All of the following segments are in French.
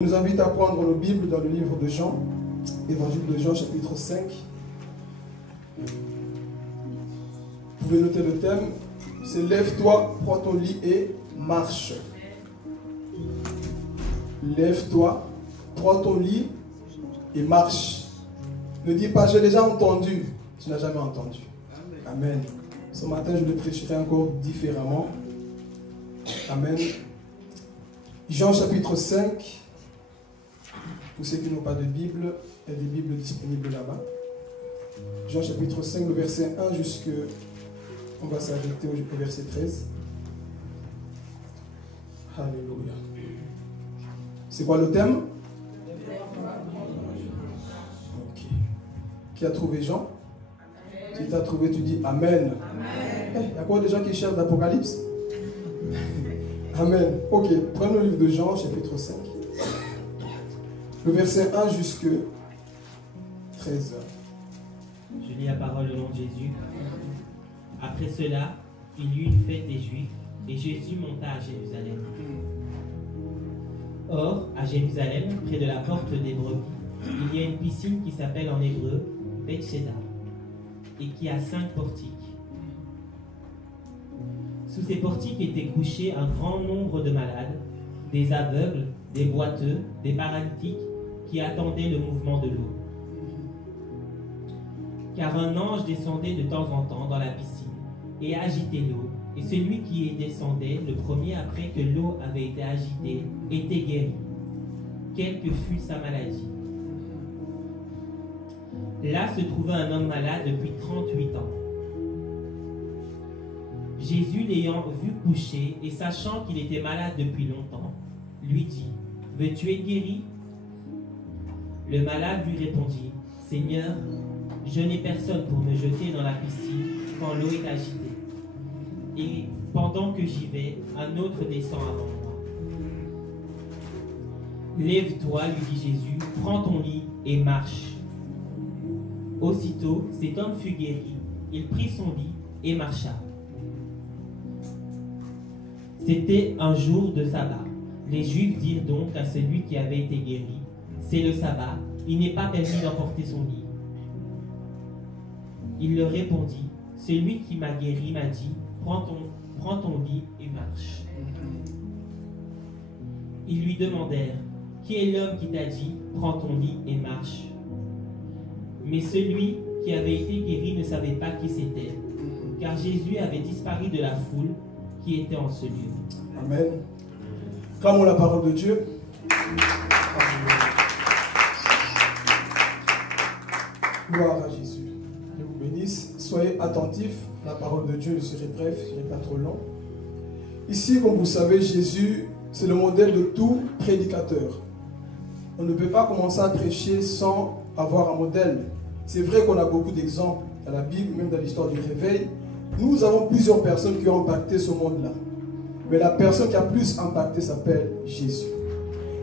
Je vous invite à prendre nos Bibles dans le livre de Jean, Évangile de Jean, chapitre 5. Vous pouvez noter le thème, c'est « Lève-toi, prends ton lit et marche ». Lève-toi, prends ton lit et marche. Ne dis pas « j'ai déjà entendu », tu n'as jamais entendu. Amen. Ce matin, je le prêcherai encore différemment. Amen. Jean chapitre 5. Pour ceux qui n'ont pas de Bible, il y a des Bibles disponibles là-bas. Jean chapitre 5, le verset 1 jusqu'à... On va s'arrêter au verset 13. Alléluia. C'est quoi le thème? Ok. Qui a trouvé Jean? Si tu as trouvé, tu dis Amen. Il y a quoi des gens qui cherchent l'Apocalypse? Amen. Ok, prenons le livre de Jean, chapitre 5. Le verset 1 jusqu'à 13. Je lis la parole au nom de Jésus. Après cela, il y eut une fête des Juifs, et Jésus monta à Jérusalem. Or, à Jérusalem, près de la porte des Brebis, il y a une piscine qui s'appelle en hébreu Bethesda, et qui a 5 portiques. Sous ces portiques étaient couchés un grand nombre de malades, des aveugles, des boiteux, des paralytiques, qui attendaient le mouvement de l'eau. Car un ange descendait de temps en temps dans la piscine et agitait l'eau, et celui qui y descendait le premier après que l'eau avait été agitée était guéri, quelle que fût sa maladie. Là se trouvait un homme malade depuis 38 ans. Jésus, l'ayant vu couché et sachant qu'il était malade depuis longtemps, lui dit, « Veux-tu être guéri ?» Le malade lui répondit, « Seigneur, je n'ai personne pour me jeter dans la piscine quand l'eau est agitée. Et pendant que j'y vais, un autre descend avant moi. » « Lève-toi, lui dit Jésus, prends ton lit et marche. » Aussitôt, cet homme fut guéri, il prit son lit et marcha. C'était un jour de sabbat. Les Juifs dirent donc à celui qui avait été guéri, « C'est le sabbat, il n'est pas permis d'emporter son lit. » Il leur répondit, « Celui qui m'a guéri m'a dit, prends ton lit et marche. » Ils lui demandèrent, « Qui est l'homme qui t'a dit, prends ton lit et marche ?» Mais celui qui avait été guéri ne savait pas qui c'était, car Jésus avait disparu de la foule qui était en ce lieu. Amen. Clamons la parole de Dieu. Gloire à Jésus. Dieu vous bénisse. Soyez attentifs. La parole de Dieu, je serai bref, je ne serai pas trop long. Ici, comme vous savez, Jésus, c'est le modèle de tout prédicateur. On ne peut pas commencer à prêcher sans avoir un modèle. C'est vrai qu'on a beaucoup d'exemples dans la Bible, même dans l'histoire du réveil. Nous avons plusieurs personnes qui ont impacté ce monde-là. Mais la personne qui a plus impacté s'appelle Jésus.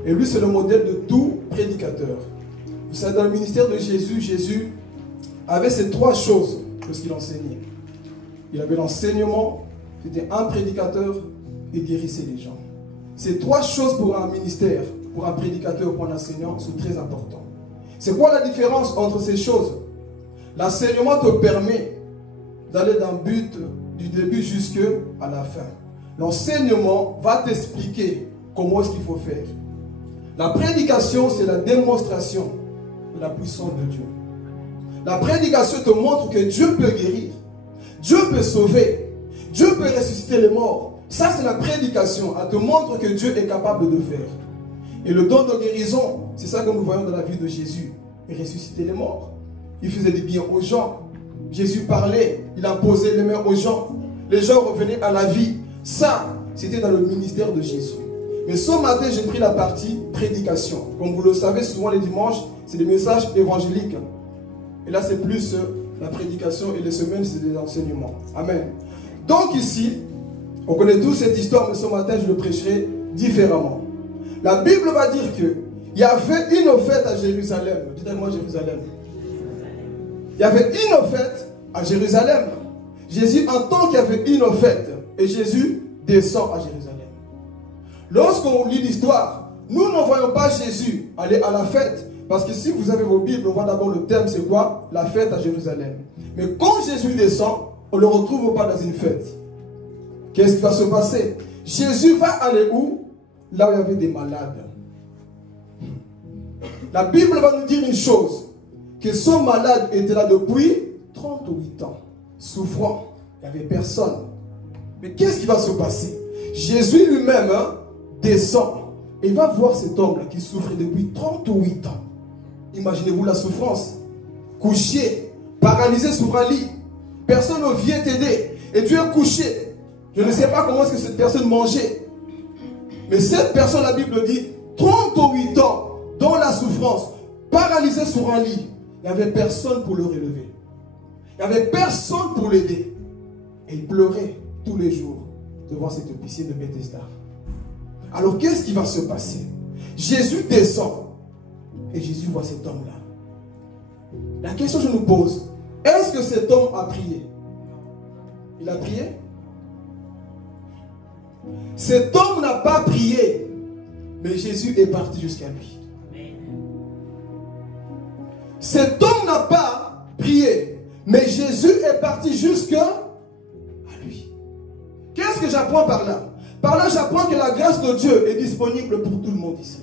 Et lui, c'est le modèle de tout prédicateur. Vous savez, dans le ministère de Jésus, Jésus avait ces 3 choses lorsqu'il enseignait. Il avait l'enseignement, c'était un prédicateur et guérissait les gens. Ces 3 choses pour un ministère, pour un prédicateur, pour un enseignant, sont très importantes. C'est quoi la différence entre ces choses? L'enseignement te permet d'aller d'un but du début jusqu'à la fin. L'enseignement va t'expliquer comment est-ce qu'il faut faire. La prédication, c'est la démonstration de la puissance de Dieu. La prédication te montre que Dieu peut guérir, Dieu peut sauver, Dieu peut ressusciter les morts. Ça, c'est la prédication. Elle te montre que Dieu est capable de faire. Et le don de guérison, c'est ça que nous voyons dans la vie de Jésus. Il ressuscitait les morts. Il faisait du bien aux gens. Jésus parlait, il imposait les mains aux gens. Les gens revenaient à la vie. Ça, c'était dans le ministère de Jésus. Mais ce matin, j'ai pris la partie prédication. Comme vous le savez, souvent les dimanches, c'est des messages évangéliques. Et là, c'est plus la prédication et les semaines, c'est des enseignements. Amen. Donc ici, on connaît tous cette histoire, mais ce matin, je le prêcherai différemment. La Bible va dire que il y avait une fête à Jérusalem. Dites-moi Jérusalem. Il y avait une fête à Jérusalem. Jésus entend qu'il y avait une fête. Et Jésus descend à Jérusalem. Lorsqu'on lit l'histoire, Nous ne voyons pas Jésus aller à la fête. Parce que si vous avez vos Bibles, on voit d'abord le thème, c'est quoi? La fête à Jérusalem. Mais quand Jésus descend, on ne le retrouve pas dans une fête. Qu'est-ce qui va se passer? Jésus va aller où? Là où il y avait des malades. La Bible va nous dire une chose, que ce malade était là depuis 38 ans, souffrant. Il n'y avait personne. Mais qu'est-ce qui va se passer? Jésus lui-même descend et va voir cet homme-là qui souffrait depuis 38 ans. Imaginez-vous la souffrance. Couché, paralysé sur un lit. Personne ne vient t'aider. Et tu es couché. Je ne sais pas comment est-ce que cette personne mangeait. Mais cette personne, la Bible dit, 38 ans dans la souffrance, paralysé sur un lit. Il n'y avait personne pour le relever. Il n'y avait personne pour l'aider. Et il pleurait tous les jours devant cette piscine de Bethesda. Alors qu'est-ce qui va se passer? Jésus descend et Jésus voit cet homme-là. La question que je nous pose, est-ce que cet homme a prié? Il a prié? Cet homme n'a pas prié, mais Jésus est parti jusqu'à lui. Cet homme n'a pas prié, mais Jésus est parti jusqu'à lui. Qu'est-ce que j'apprends par là? Par là, j'apprends que la grâce de Dieu est disponible pour tout le monde ici.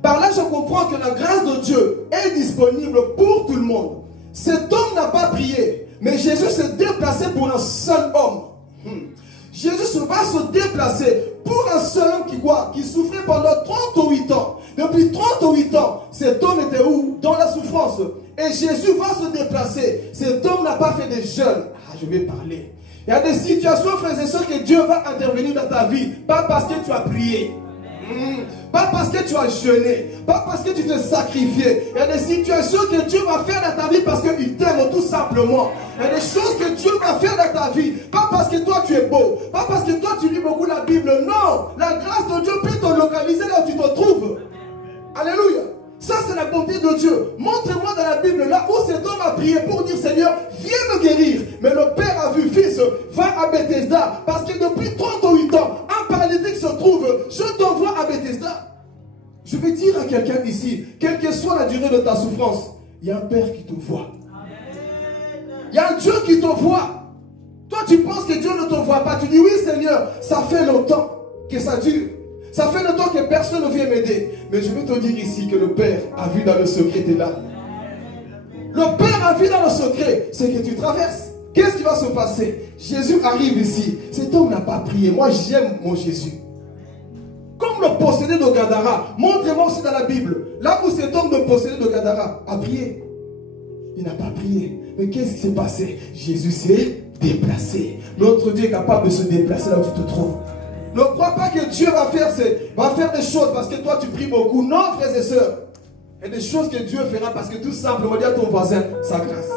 Par là, je comprends que la grâce de Dieu est disponible pour tout le monde. Cet homme n'a pas prié, mais Jésus s'est déplacé pour un seul homme. Jésus va se déplacer pour un seul homme qui souffrait pendant 38 ans. Depuis 38 ans, cet homme était où? Dans la souffrance. Et Jésus va se déplacer. Cet homme n'a pas fait des jeûnes. Ah, je vais parler. Il y a des situations, frères et sœurs, que Dieu va intervenir dans ta vie. Pas parce que tu as prié. Pas parce que tu as jeûné. Pas parce que tu t'es sacrifié. Il y a des situations que Dieu va faire dans ta vie parce qu'il t'aime tout simplement. Il y a des choses que Dieu va faire dans ta vie. Pas parce que toi tu es beau. Pas parce que toi tu lis beaucoup la Bible. Non. La grâce de Dieu peut te localiser là où tu te trouves. Alléluia. Ça c'est la bonté de Dieu. Montre-moi dans la Bible là où cet homme a prié pour dire Seigneur, viens me guérir. Mais le père a vu, fils, va à Bethesda. Parce que depuis 38 ans, un paralytique se trouve, je t'envoie à Bethesda. Je vais dire à quelqu'un ici, quelle que soit la durée de ta souffrance, il y a un père qui te voit. Il y a un Dieu qui te voit. Toi tu penses que Dieu ne te voit pas. Tu dis oui Seigneur, ça fait longtemps que ça dure. Ça fait longtemps que personne ne vient m'aider. Mais je vais te dire ici que le Père a vu dans le secret, tu es là. Le Père a vu dans le secret, c'est que tu traverses. Qu'est-ce qui va se passer? Jésus arrive ici. Cet homme n'a pas prié. Moi j'aime mon Jésus. Comme le possédé de Gadara. Montrez-moi aussi dans la Bible. Là où cet homme de possédé de Gadara a prié. Il n'a pas prié. Mais qu'est-ce qui s'est passé? Jésus s'est déplacé. Notre Dieu est capable de se déplacer là où tu te trouves. Ne crois pas que Dieu va faire des choses parce que toi tu pries beaucoup. Non, frères et sœurs. Il y a des choses que Dieu fera parce que tout simplement, dis à ton voisin, sa grâce.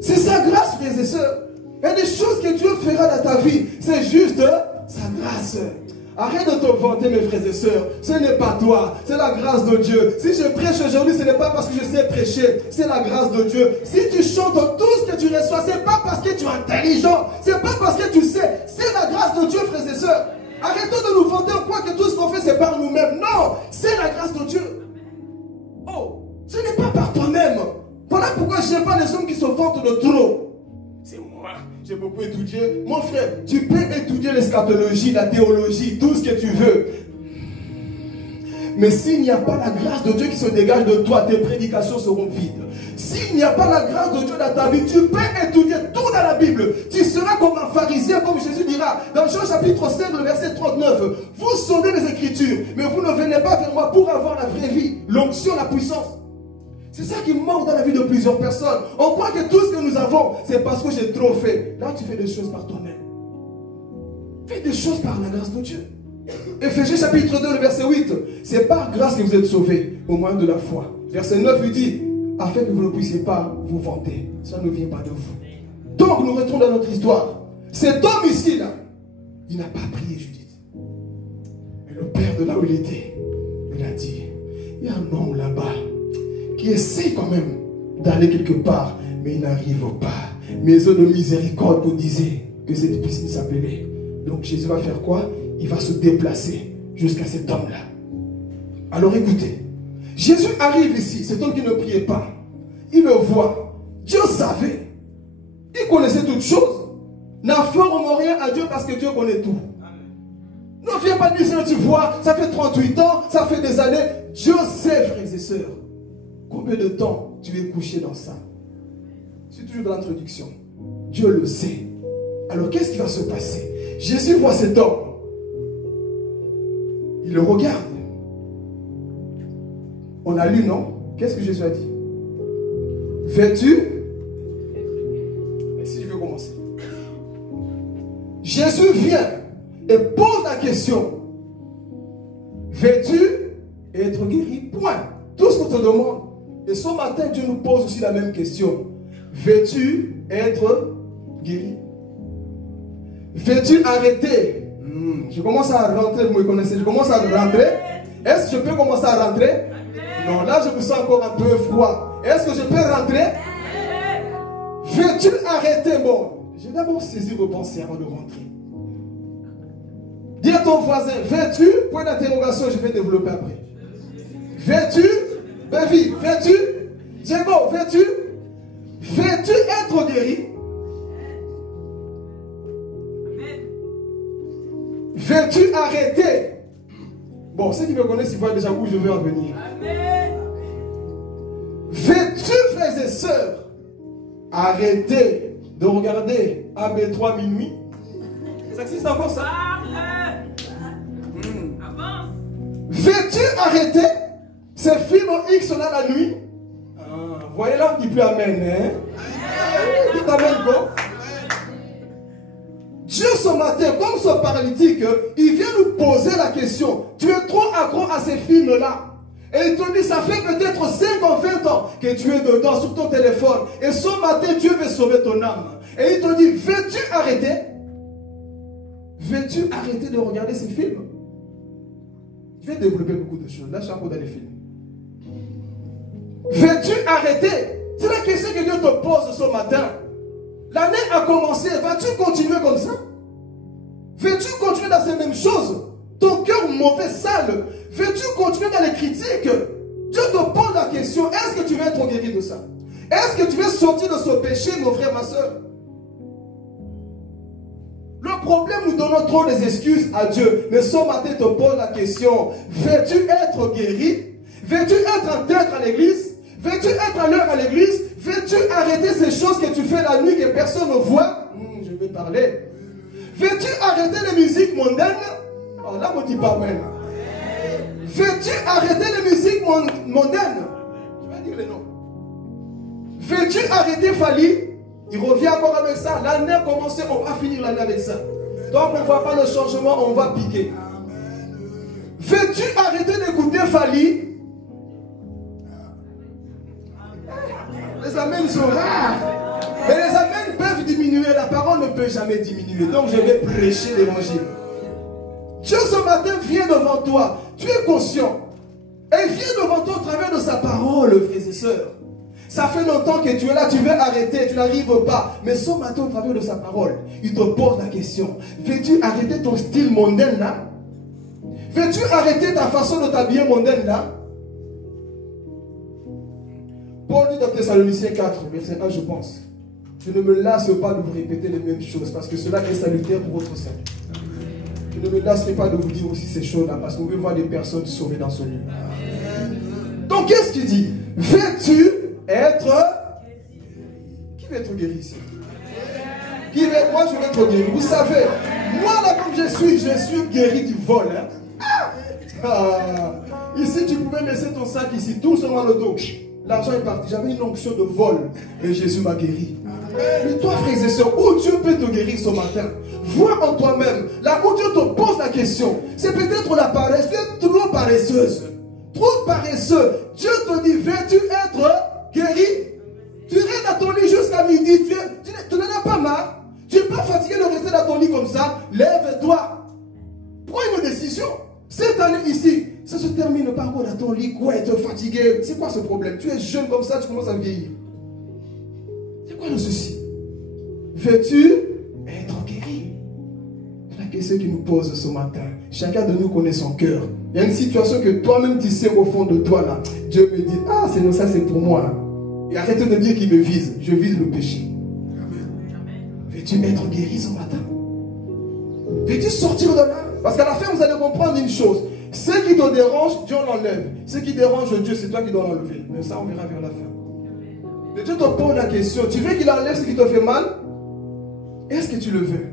C'est sa grâce, frères et sœurs. Il y a des choses que Dieu fera dans ta vie. C'est juste sa grâce. Arrête de te vanter, mes frères et sœurs. Ce n'est pas toi, c'est la grâce de Dieu. Si je prêche aujourd'hui, ce n'est pas parce que je sais prêcher, c'est la grâce de Dieu. Si tu chantes tout ce que tu reçois, ce n'est pas parce que tu es intelligent, ce n'est pas parce que tu sais, c'est la grâce de Dieu, frères et sœurs. Arrêtons de nous vanter en quoi que tout ce qu'on fait, c'est par nous-mêmes. Non, c'est la grâce de Dieu. Oh, ce n'est pas par toi-même. Voilà pourquoi je n'aime pas les hommes qui se vantent de trop. C'est moi, j'ai beaucoup étudié. Mon frère, tu peux étudier l'eschatologie, la théologie, tout ce que tu veux. Mais s'il n'y a pas la grâce de Dieu qui se dégage de toi, tes prédications seront vides. S'il n'y a pas la grâce de Dieu dans ta vie, tu peux étudier tout dans la Bible. Tu seras comme un pharisien, comme Jésus dira dans Jean chapitre 5, le verset 39. Vous sondez les Écritures, mais vous ne venez pas vers moi pour avoir la vraie vie, l'onction, la puissance. C'est ça qui manque dans la vie de plusieurs personnes. On croit que tout ce que nous avons, c'est parce que j'ai trop fait. Là, tu fais des choses par toi-même. Fais des choses par la grâce de Dieu. Éphésiens chapitre 2, le verset 8. C'est par grâce que vous êtes sauvés, au moyen de la foi. Verset 9 lui dit, afin que vous ne puissiez pas vous vanter. Ça ne vient pas de vous. Donc, nous retournons dans notre histoire. Cet homme ici, là, il n'a pas prié, Judith. Mais le père de là où il était, il a dit, il y a un homme là-bas qui essaie quand même d'aller quelque part, mais il n'arrive pas. Maison de miséricorde, vous disiez que cette piscine s'appelait. Donc Jésus va faire quoi? il va se déplacer jusqu'à cet homme-là. Alors écoutez, Jésus arrive ici, cet homme qui ne priait pas. Il le voit. Dieu savait. Il connaissait toutes choses. N'informe rien à Dieu parce que Dieu connaît tout. Ne viens pas dire, Seigneur, tu vois, ça fait 38 ans, ça fait des années. Dieu sait, frères et sœurs, combien de temps tu es couché dans ça. C'est toujours dans l'introduction. Dieu le sait. Alors qu'est-ce qui va se passer? Jésus voit cet homme. Il le regarde. On a lu, non? Qu'est-ce que Jésus a dit? Vêtu. Et si je veux commencer. Jésus vient et pose la question. Vêtu et être guéri, point. Tout ce qu'on te demande. Et ce matin, Dieu nous pose aussi la même question. Vêtu et être guéri. Vêtu, arrêter. Je commence à rentrer, vous me connaissez. Je commence à rentrer. Est-ce que je peux commencer à rentrer? Non, là je me sens encore un peu froid. Est-ce que je peux rentrer? Veux-tu arrêter? Bon, j'ai d'abord saisi vos pensées avant de rentrer. Dis à ton voisin, veux-tu? Point d'interrogation, je vais développer après. Veux-tu? Baby, veux-tu? Diego, veux-tu? Veux-tu être guéri? Veux-tu arrêter? Bon, ceux qui me connaissent, ils voient déjà où je veux en venir. Veux-tu, frères et sœurs, arrêter de regarder AB3 minuit? Ça existe encore ça? Veux-tu arrêter ces films X là la nuit? Voyez là, on dit plus amen. Dites amen, go. Dieu ce matin, comme ce paralytique, il vient nous poser la question. Tu es trop accro à ces films-là. Et il te dit, ça fait peut-être 5 ans, 20 ans que tu es dedans sur ton téléphone. Et ce matin, Dieu veut sauver ton âme. Et il te dit, veux-tu arrêter? Veux-tu arrêter de regarder ces films? Je vais développer beaucoup de choses. Là, je suis encore dans les films. Veux-tu arrêter? C'est la question que Dieu te pose ce matin. L'année a commencé. Vas-tu continuer comme ça? Veux-tu continuer dans ces mêmes choses? Ton cœur mauvais, sale. Veux-tu continuer dans les critiques? Dieu te pose la question. Est-ce que tu veux être guéri de ça? Est-ce que tu veux sortir de ce péché, mon frère, ma soeur? Le problème, nous donnons trop des excuses à Dieu. Mais ce matin, te pose la question. Veux-tu être guéri? Veux-tu être en tête à l'église? Veux-tu être à l'heure à l'église? Veux-tu arrêter ces choses que tu fais la nuit que personne ne voit? Je vais parler. Veux-tu arrêter les musiques mondaines? Oh, là, on ne dit pas même. Veux-tu arrêter les musiques mondaines? Je vais dire les noms. Veux-tu arrêter Fali? Il revient encore avec ça. L'année a commencé, on va finir l'année avec ça. Donc on ne voit pas le changement, on va piquer. Veux-tu arrêter d'écouter Fali? Les amens sont rares. Mais les amens peuvent diminuer. La parole ne peut jamais diminuer. Donc je vais prêcher l'évangile. Dieu ce matin vient devant toi. Tu es conscient. Et il vient devant toi au travers de sa parole, frères et sœurs. Ça fait longtemps que tu es là, tu veux arrêter, tu n'arrives pas. Mais ce matin, au travers de sa parole, il te pose la question. Veux-tu arrêter ton style mondain là? Veux-tu arrêter ta façon de t'habiller mondaine là? Paul dit dans Thessaloniciens 4, verset 1, je pense. Je ne me lasse pas de vous répéter les mêmes choses parce que cela est salutaire pour votre salut. Je ne me lasserai pas de vous dire aussi ces choses-là parce qu'on veut voir des personnes sauvées dans ce lieu. Donc qu'est-ce qu'il dit? Veux-tu être... Qui veut être guéri ici? Qui veut... Moi je veux être guéri. Vous savez, moi là comme je suis guéri du vol. Ici tu pouvais laisser ton sac ici, tout seulement le dos. L'argent est parti. J'avais une onction de vol. Et Jésus m'a guéri. Mais toi, frères et sœurs, où Dieu peut te guérir ce matin? Vois en toi-même. Là où Dieu te pose la question. C'est peut-être la paresse. Tu es trop paresseuse. Trop paresseux. Dieu te dit, veux-tu être guéri? Tu restes dans ton lit jusqu'à midi. Tu n'en as pas marre. Tu n'es pas fatigué de rester dans ton lit comme ça. Lève-toi. Prends une décision. Cette année ici, ça se termine par quoi dans ton lit, quoi, être fatigué. C'est quoi ce problème? Tu es jeune comme ça, tu commences à vieillir. C'est quoi le souci? Veux-tu être guéri? C'est la Qu'est-ce qui nous pose ce matin? Chacun de nous connaît son cœur. Il y a une situation que toi-même tu sais au fond de toi là. Dieu me dit, ah c'est ça, c'est pour moi là. Et arrêtez de dire qu'il me vise. Je vise le péché. Veux-tu être guéri ce matin? Veux-tu sortir de là? Parce qu'à la fin vous allez comprendre une chose. Ce qui te dérange, Dieu l'enlève. Ce qui dérange Dieu, c'est toi qui dois l'enlever. Mais ça on verra vers la fin. Et Dieu te pose la question. Tu veux qu'il enlève ce qui te fait mal? Est-ce que tu le veux?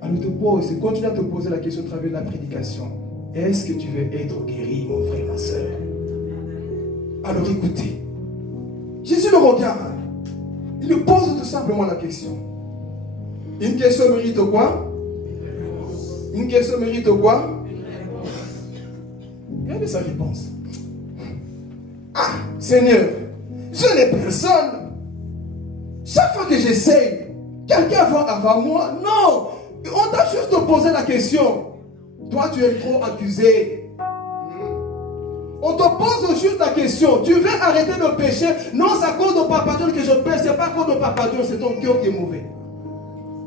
Alors te pose et continue à te poser la question à travers la prédication. Est-ce que tu veux être guéri, mon frère, ma soeur? Alors écoutez. Jésus le regarde. Il lui pose tout simplement la question. Une question mérite quoi? Une question mérite quoi? Regardez sa réponse. Ah, Seigneur, je n'ai personne. Chaque fois que j'essaye, quelqu'un va avant moi. Non, on t'a juste posé la question. Toi, tu es trop accusé. On te pose juste la question. Tu veux arrêter de pécher? Non, c'est à cause de Papa Dieu que je pêche. C'est pas à cause de Papa Dieu, c'est ton cœur qui est mauvais.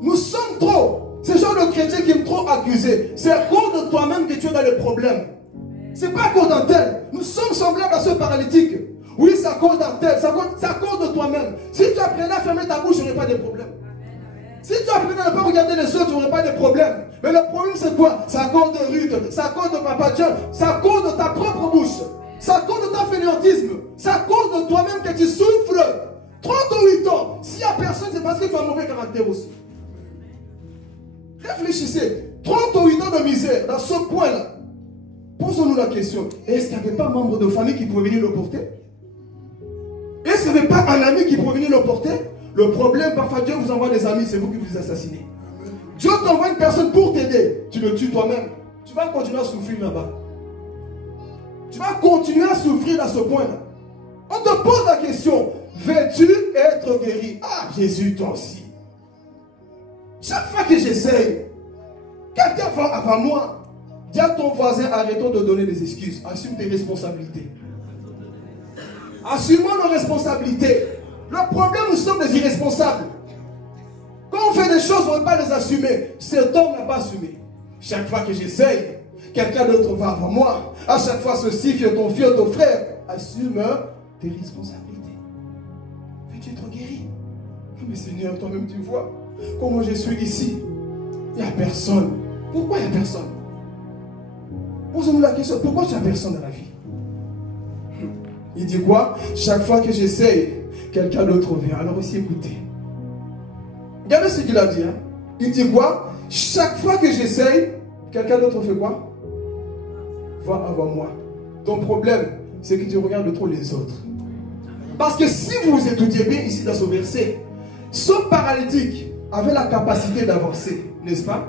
Nous sommes trop. Ce genre de chrétien qui est trop accusé. C'est à cause de toi-même que tu es dans les problèmes. C'est pas à cause d'un tel. Nous sommes semblables à ce paralytique. Oui, c'est à cause d'un tel. C'est à cause de toi-même. Si tu apprenais à fermer ta bouche, tu n'aurais pas de problème. Si tu apprenais à ne pas regarder les autres, tu n'aurais pas de problème. Mais le problème, c'est quoi? C'est à cause de Ruth. C'est à cause de Papa Dieu. C'est à cause de ta propre bouche. C'est à cause de ta fainéantisme. C'est à cause de toi-même que tu souffres. 38 ans. S'il n'y a personne, c'est parce que tu as un mauvais caractère aussi. Réfléchissez. 38 ans de misère, dans ce point-là. Posons-nous la question. Est-ce qu'il n'y avait pas un membre de famille qui pouvait venir le porter? Est-ce qu'il n'y avait pas un ami qui pouvait venir le porter? Le problème, parfois Dieu vous envoie des amis, c'est vous qui vous assassinez. Dieu t'envoie une personne pour t'aider. Tu le tues toi-même. Tu vas continuer à souffrir là-bas. Tu vas continuer à souffrir à ce point-là. On te pose la question. Veux-tu être guéri? Ah, Jésus, toi aussi. Chaque fois que j'essaye, quelqu'un va avant moi. Dis à ton voisin, arrêtons de donner des excuses. Assume tes responsabilités. Assumons nos responsabilités. Le problème, nous sommes des irresponsables. Quand on fait des choses, on ne veut pas les assumer. Cet homme n'a pas assumé. Chaque fois que j'essaye, quelqu'un d'autre va avant moi. À chaque fois, ceci, fille, ton frère. Assume tes responsabilités. Veux-tu être guéri? Mais Seigneur, toi-même tu vois comment je suis ici. Il n'y a personne. Pourquoi il n'y a personne? Posons-nous la question, pourquoi tu n'as personne dans la vie? Il dit quoi? Chaque fois que j'essaye, quelqu'un d'autre vient. Alors ici, écoutez. Regardez ce qu'il a dit. Hein? Il dit quoi? Chaque fois que j'essaye, quelqu'un d'autre fait quoi? Va avant moi. Ton problème, c'est que tu regardes trop les autres. Parce que si vous étudiez bien ici dans ce verset, ce paralytique avait la capacité d'avancer, n'est-ce pas?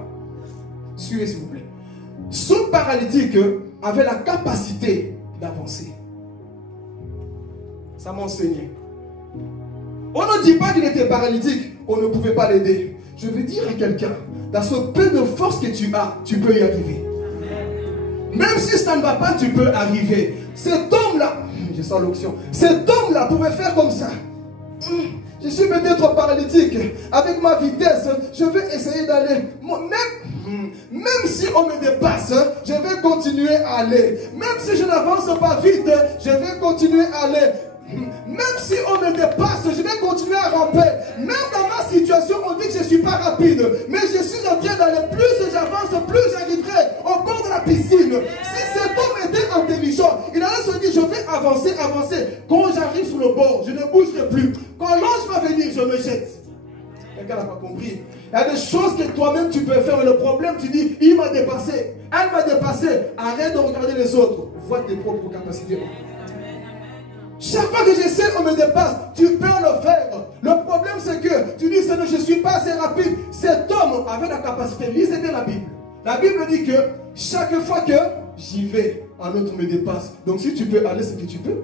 Suivez s'il vous plaît. Ce paralytique avait la capacité d'avancer. Ça m'a enseigné. On ne dit pas qu'il était paralytique, on ne pouvait pas l'aider. Je veux dire à quelqu'un, dans ce peu de force que tu as, tu peux y arriver. Même si ça ne va pas, tu peux arriver. Cet homme-là, je sens l'option, cet homme-là pouvait faire comme ça. Je suis peut-être paralytique. Avec ma vitesse, je vais essayer d'aller. Même si on me dépasse, je vais continuer à aller. Même si je n'avance pas vite, je vais continuer à aller. Même si on me dépasse, je vais continuer à ramper. Même dans ma situation, on dit que je ne suis pas rapide. Mais je suis en train d'aller. Plus j'avance, plus j'arriverai au bord de la piscine. Si cet homme était intelligent, il allait se dire, je vais avancer, avancer. Quand j'arrive sur le bord, je ne bougerai plus. Quand l'ange va venir, je me jette. Quelqu'un n'a pas compris. Il y a des choses que toi-même tu peux faire. Mais le problème, tu dis, il m'a dépassé. Elle m'a dépassé. Arrête de regarder les autres. Vois tes propres capacités. Chaque fois que j'essaie, on me dépasse. Tu peux le faire. Le problème, c'est que tu dis, Seigneur, je ne suis pas assez rapide. Cet homme avait la capacité. Lisez bien la Bible. La Bible dit que chaque fois que j'y vais, un autre me dépasse. Donc si tu peux aller, c'est que tu peux.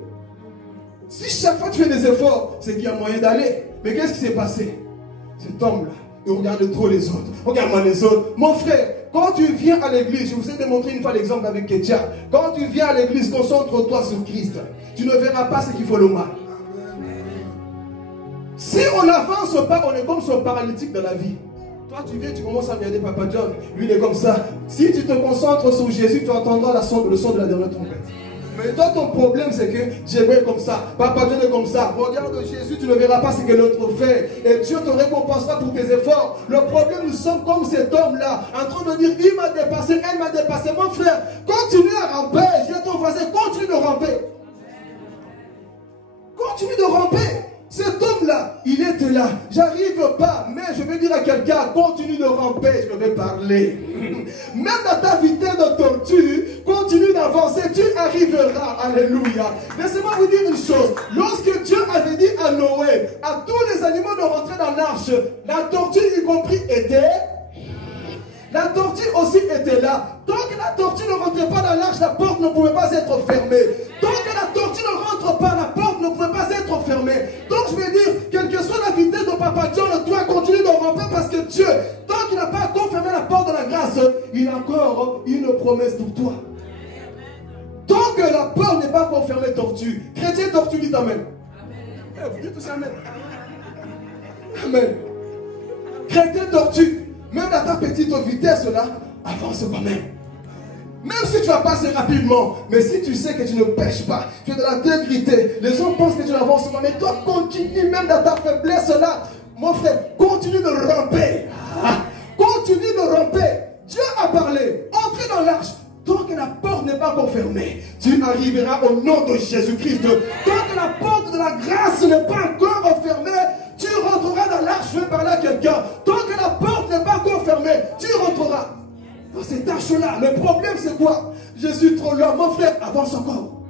Si chaque fois tu fais des efforts, c'est qu'il y a moyen d'aller. Mais qu'est-ce qui s'est passé? Cet homme-là, il regarde trop les autres. Regarde-moi les autres. Mon frère, quand tu viens à l'église, je vous ai démontré une fois l'exemple avec Ketia. Quand tu viens à l'église, concentre-toi sur Christ. Tu ne verras pas ce qu'il faut le mal. Si on n'avance pas, on est comme ce paralytique dans la vie. Toi, tu viens, tu commences à regarder Papa John. Lui, il est comme ça. Si tu te concentres sur Jésus, tu entendras le son de la dernière trompette. Mais toi, ton problème, c'est que Jésus est comme ça. Papa John est comme ça. Regarde Jésus, tu ne verras pas ce que l'autre fait. Et Dieu te récompensera pour tes efforts. Le problème, nous sommes comme cet homme-là, en train de dire, il m'a dépassé, elle m'a dépassé. Mon frère, continue à ramper. Je dis à ton voisin, continue de ramper. Continue de ramper. Cet homme-là, il était là. J'arrive pas, mais je vais dire à quelqu'un, continue de ramper, je vais parler. Même dans ta vitesse de tortue, continue d'avancer, tu arriveras. Alléluia. Laissez-moi vous dire une chose. Lorsque Dieu avait dit à Noé, à tous les animaux de rentrer dans l'arche, la tortue y compris était... La tortue aussi était là. Tant que la tortue ne rentrait pas dans l'arche, la porte ne pouvait pas être fermée. Tant que la tortue ne rentre pas, la porte ne pouvait pas être fermée. Donc je veux dire, quelle que soit la vitesse de Papa John, toi continue de ramper parce que Dieu, tant qu'il n'a pas encore fermé la porte de la grâce, il a encore une promesse pour toi. Tant que la porte n'est pas confirmée, tortue. Chrétien, tortue, dites amen. Vous dites tous amen. Amen. Chrétien, tortue. Même à ta petite vitesse là, avance quand même. Même si tu vas passer rapidement, mais si tu sais que tu ne pêches pas, tu es de l'intégrité, les gens pensent que tu n'avances pas, mais toi continue même dans ta faiblesse là. Mon frère, continue de ramper. Continue de ramper. Dieu a parlé, entrez dans l'arche. Tant que la porte n'est pas confirmée, tu arriveras au nom de Jésus-Christ. Tant que la porte de la grâce n'est pas encore fermée, tu rentreras dans l'arche. Je vais parler à quelqu'un. Tant que la porte n'est pas encore fermée, tu rentreras dans cette arche-là. Le problème, c'est quoi? Je suis trop lent. Mon frère, avance encore.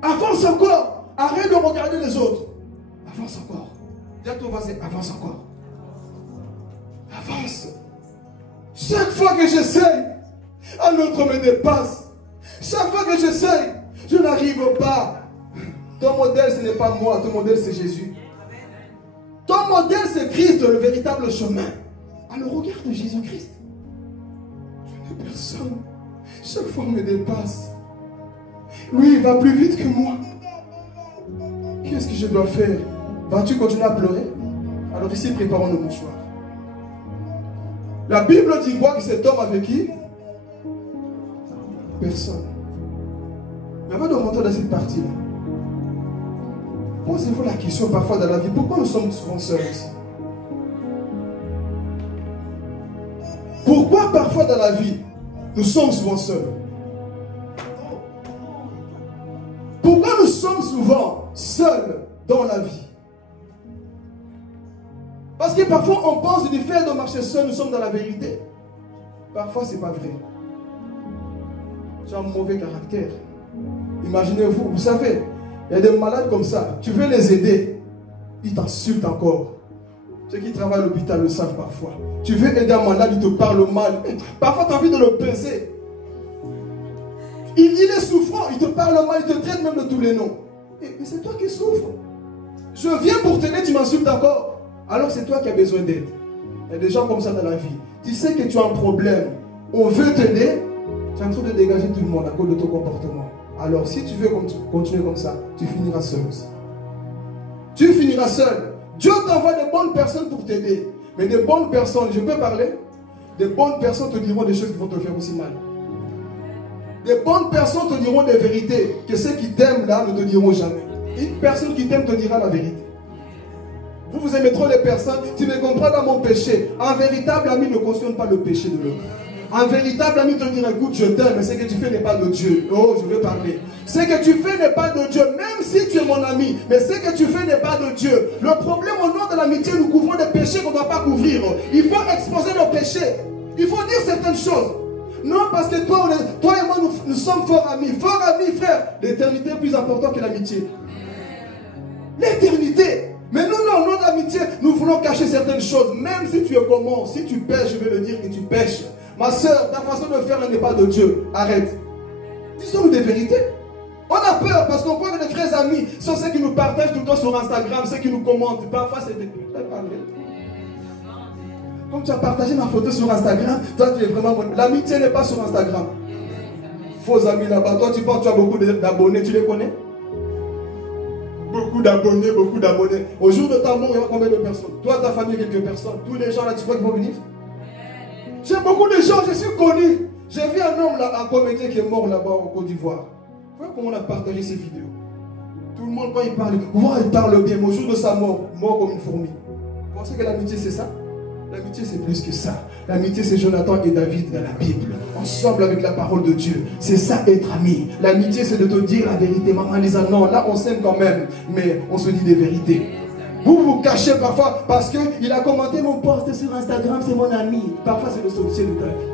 Avance encore. Arrête de regarder les autres. Avance encore. Dis à ton voisin, avance encore. Avance. Chaque fois que j'essaye, un autre me dépasse. Chaque fois que j'essaye, je n'arrive pas. Ton modèle, ce n'est pas moi. Ton modèle, c'est Jésus. Ton modèle, c'est Christ, le véritable chemin. Alors regarde Jésus-Christ. Je n'ai personne. Chaque fois, on me dépasse. Lui, il va plus vite que moi. Qu'est-ce que je dois faire? Vas-tu continuer à pleurer? Alors ici, préparons nos mouchoirs. La Bible dit quoi que cet homme avec qui? Personne. Mais avant de rentrer dans cette partie-là, posez-vous la question parfois dans la vie, pourquoi nous sommes souvent seuls ici? Pourquoi parfois dans la vie, nous sommes souvent seuls? Pourquoi nous sommes souvent seuls dans la vie? Parce que parfois on pense du fait de marcher seul, nous sommes dans la vérité. Parfois ce n'est pas vrai. Tu as un mauvais caractère. Imaginez-vous, vous savez, il y a des malades comme ça. Tu veux les aider, ils t'insultent encore. Ceux qui travaillent à l'hôpital le savent parfois. Tu veux aider un malade, il te parle mal. Parfois tu as envie de le pincer. Il est souffrant, il te parle mal, il te traite même de tous les noms. Et c'est toi qui souffres. Je viens pour t'aider, tu m'insultes encore. Alors c'est toi qui as besoin d'aide. Il y a des gens comme ça dans la vie. Tu sais que tu as un problème. On veut t'aider. Tu es en train de dégager tout le monde à cause de ton comportement. Alors si tu veux continuer comme ça, tu finiras seul aussi. Tu finiras seul. Dieu t'envoie des bonnes personnes pour t'aider. Mais des bonnes personnes, je peux parler? Des bonnes personnes te diront des choses qui vont te faire aussi mal. Des bonnes personnes te diront des vérités que ceux qui t'aiment là ne te diront jamais. Une personne qui t'aime te dira la vérité. Vous aimez trop les personnes, tu me comprends dans mon péché. Un véritable ami ne cautionne pas le péché de l'autre. Un véritable ami te dira, écoute, je t'aime, mais ce que tu fais n'est pas de Dieu. Oh, je veux parler. Ce que tu fais n'est pas de Dieu, même si tu es mon ami. Mais ce que tu fais n'est pas de Dieu. Le problème au nom de l'amitié, nous couvrons des péchés qu'on ne doit pas couvrir. Il faut exposer nos péchés. Il faut dire certaines choses. Non, parce que toi et moi, nous sommes forts amis. Forts amis, frère. L'éternité est plus importante que l'amitié. L'éternité. Mais nous, au nom de l'amitié, nous voulons cacher certaines choses. Même si tu es comment, si tu pêches, je vais le dire que tu pêches. Ma soeur, ta façon de faire n'est pas de Dieu. Arrête. Disons-nous des vérités. On a peur parce qu'on croit que les vrais amis sont ceux qui nous partagent tout le temps sur Instagram, ceux qui nous commentent. Parfois, c'est des... Comme tu as partagé ma photo sur Instagram, toi, tu es vraiment... L'amitié n'est pas sur Instagram. Faux amis là-bas. Toi, tu penses que tu as beaucoup d'abonnés. Tu les connais? Beaucoup d'abonnés, beaucoup d'abonnés. Au jour de ta mort, il y a combien de personnes? Toi, ta famille, quelques personnes. Tous les gens là, tu crois qu'ils vont venir? J'ai beaucoup de gens, je suis connu. J'ai vu un homme, là, un comédien qui est mort là-bas en Côte d'Ivoire. Vous voyez comment on a partagé ces vidéos. Tout le monde, quand il parle, wow, il parle bien, mais au jour de sa mort, mort comme une fourmi. Vous pensez que l'amitié, c'est ça? L'amitié, c'est plus que ça. L'amitié, c'est Jonathan et David dans la Bible, ensemble avec la parole de Dieu. C'est ça, être ami. L'amitié, c'est de te dire la vérité. Maman, Lisa, non, là, on s'aime quand même, mais on se dit des vérités. Vous vous cachez parfois parce qu'il a commenté mon post sur Instagram, c'est mon ami. Parfois, c'est le sorcier de ta vie.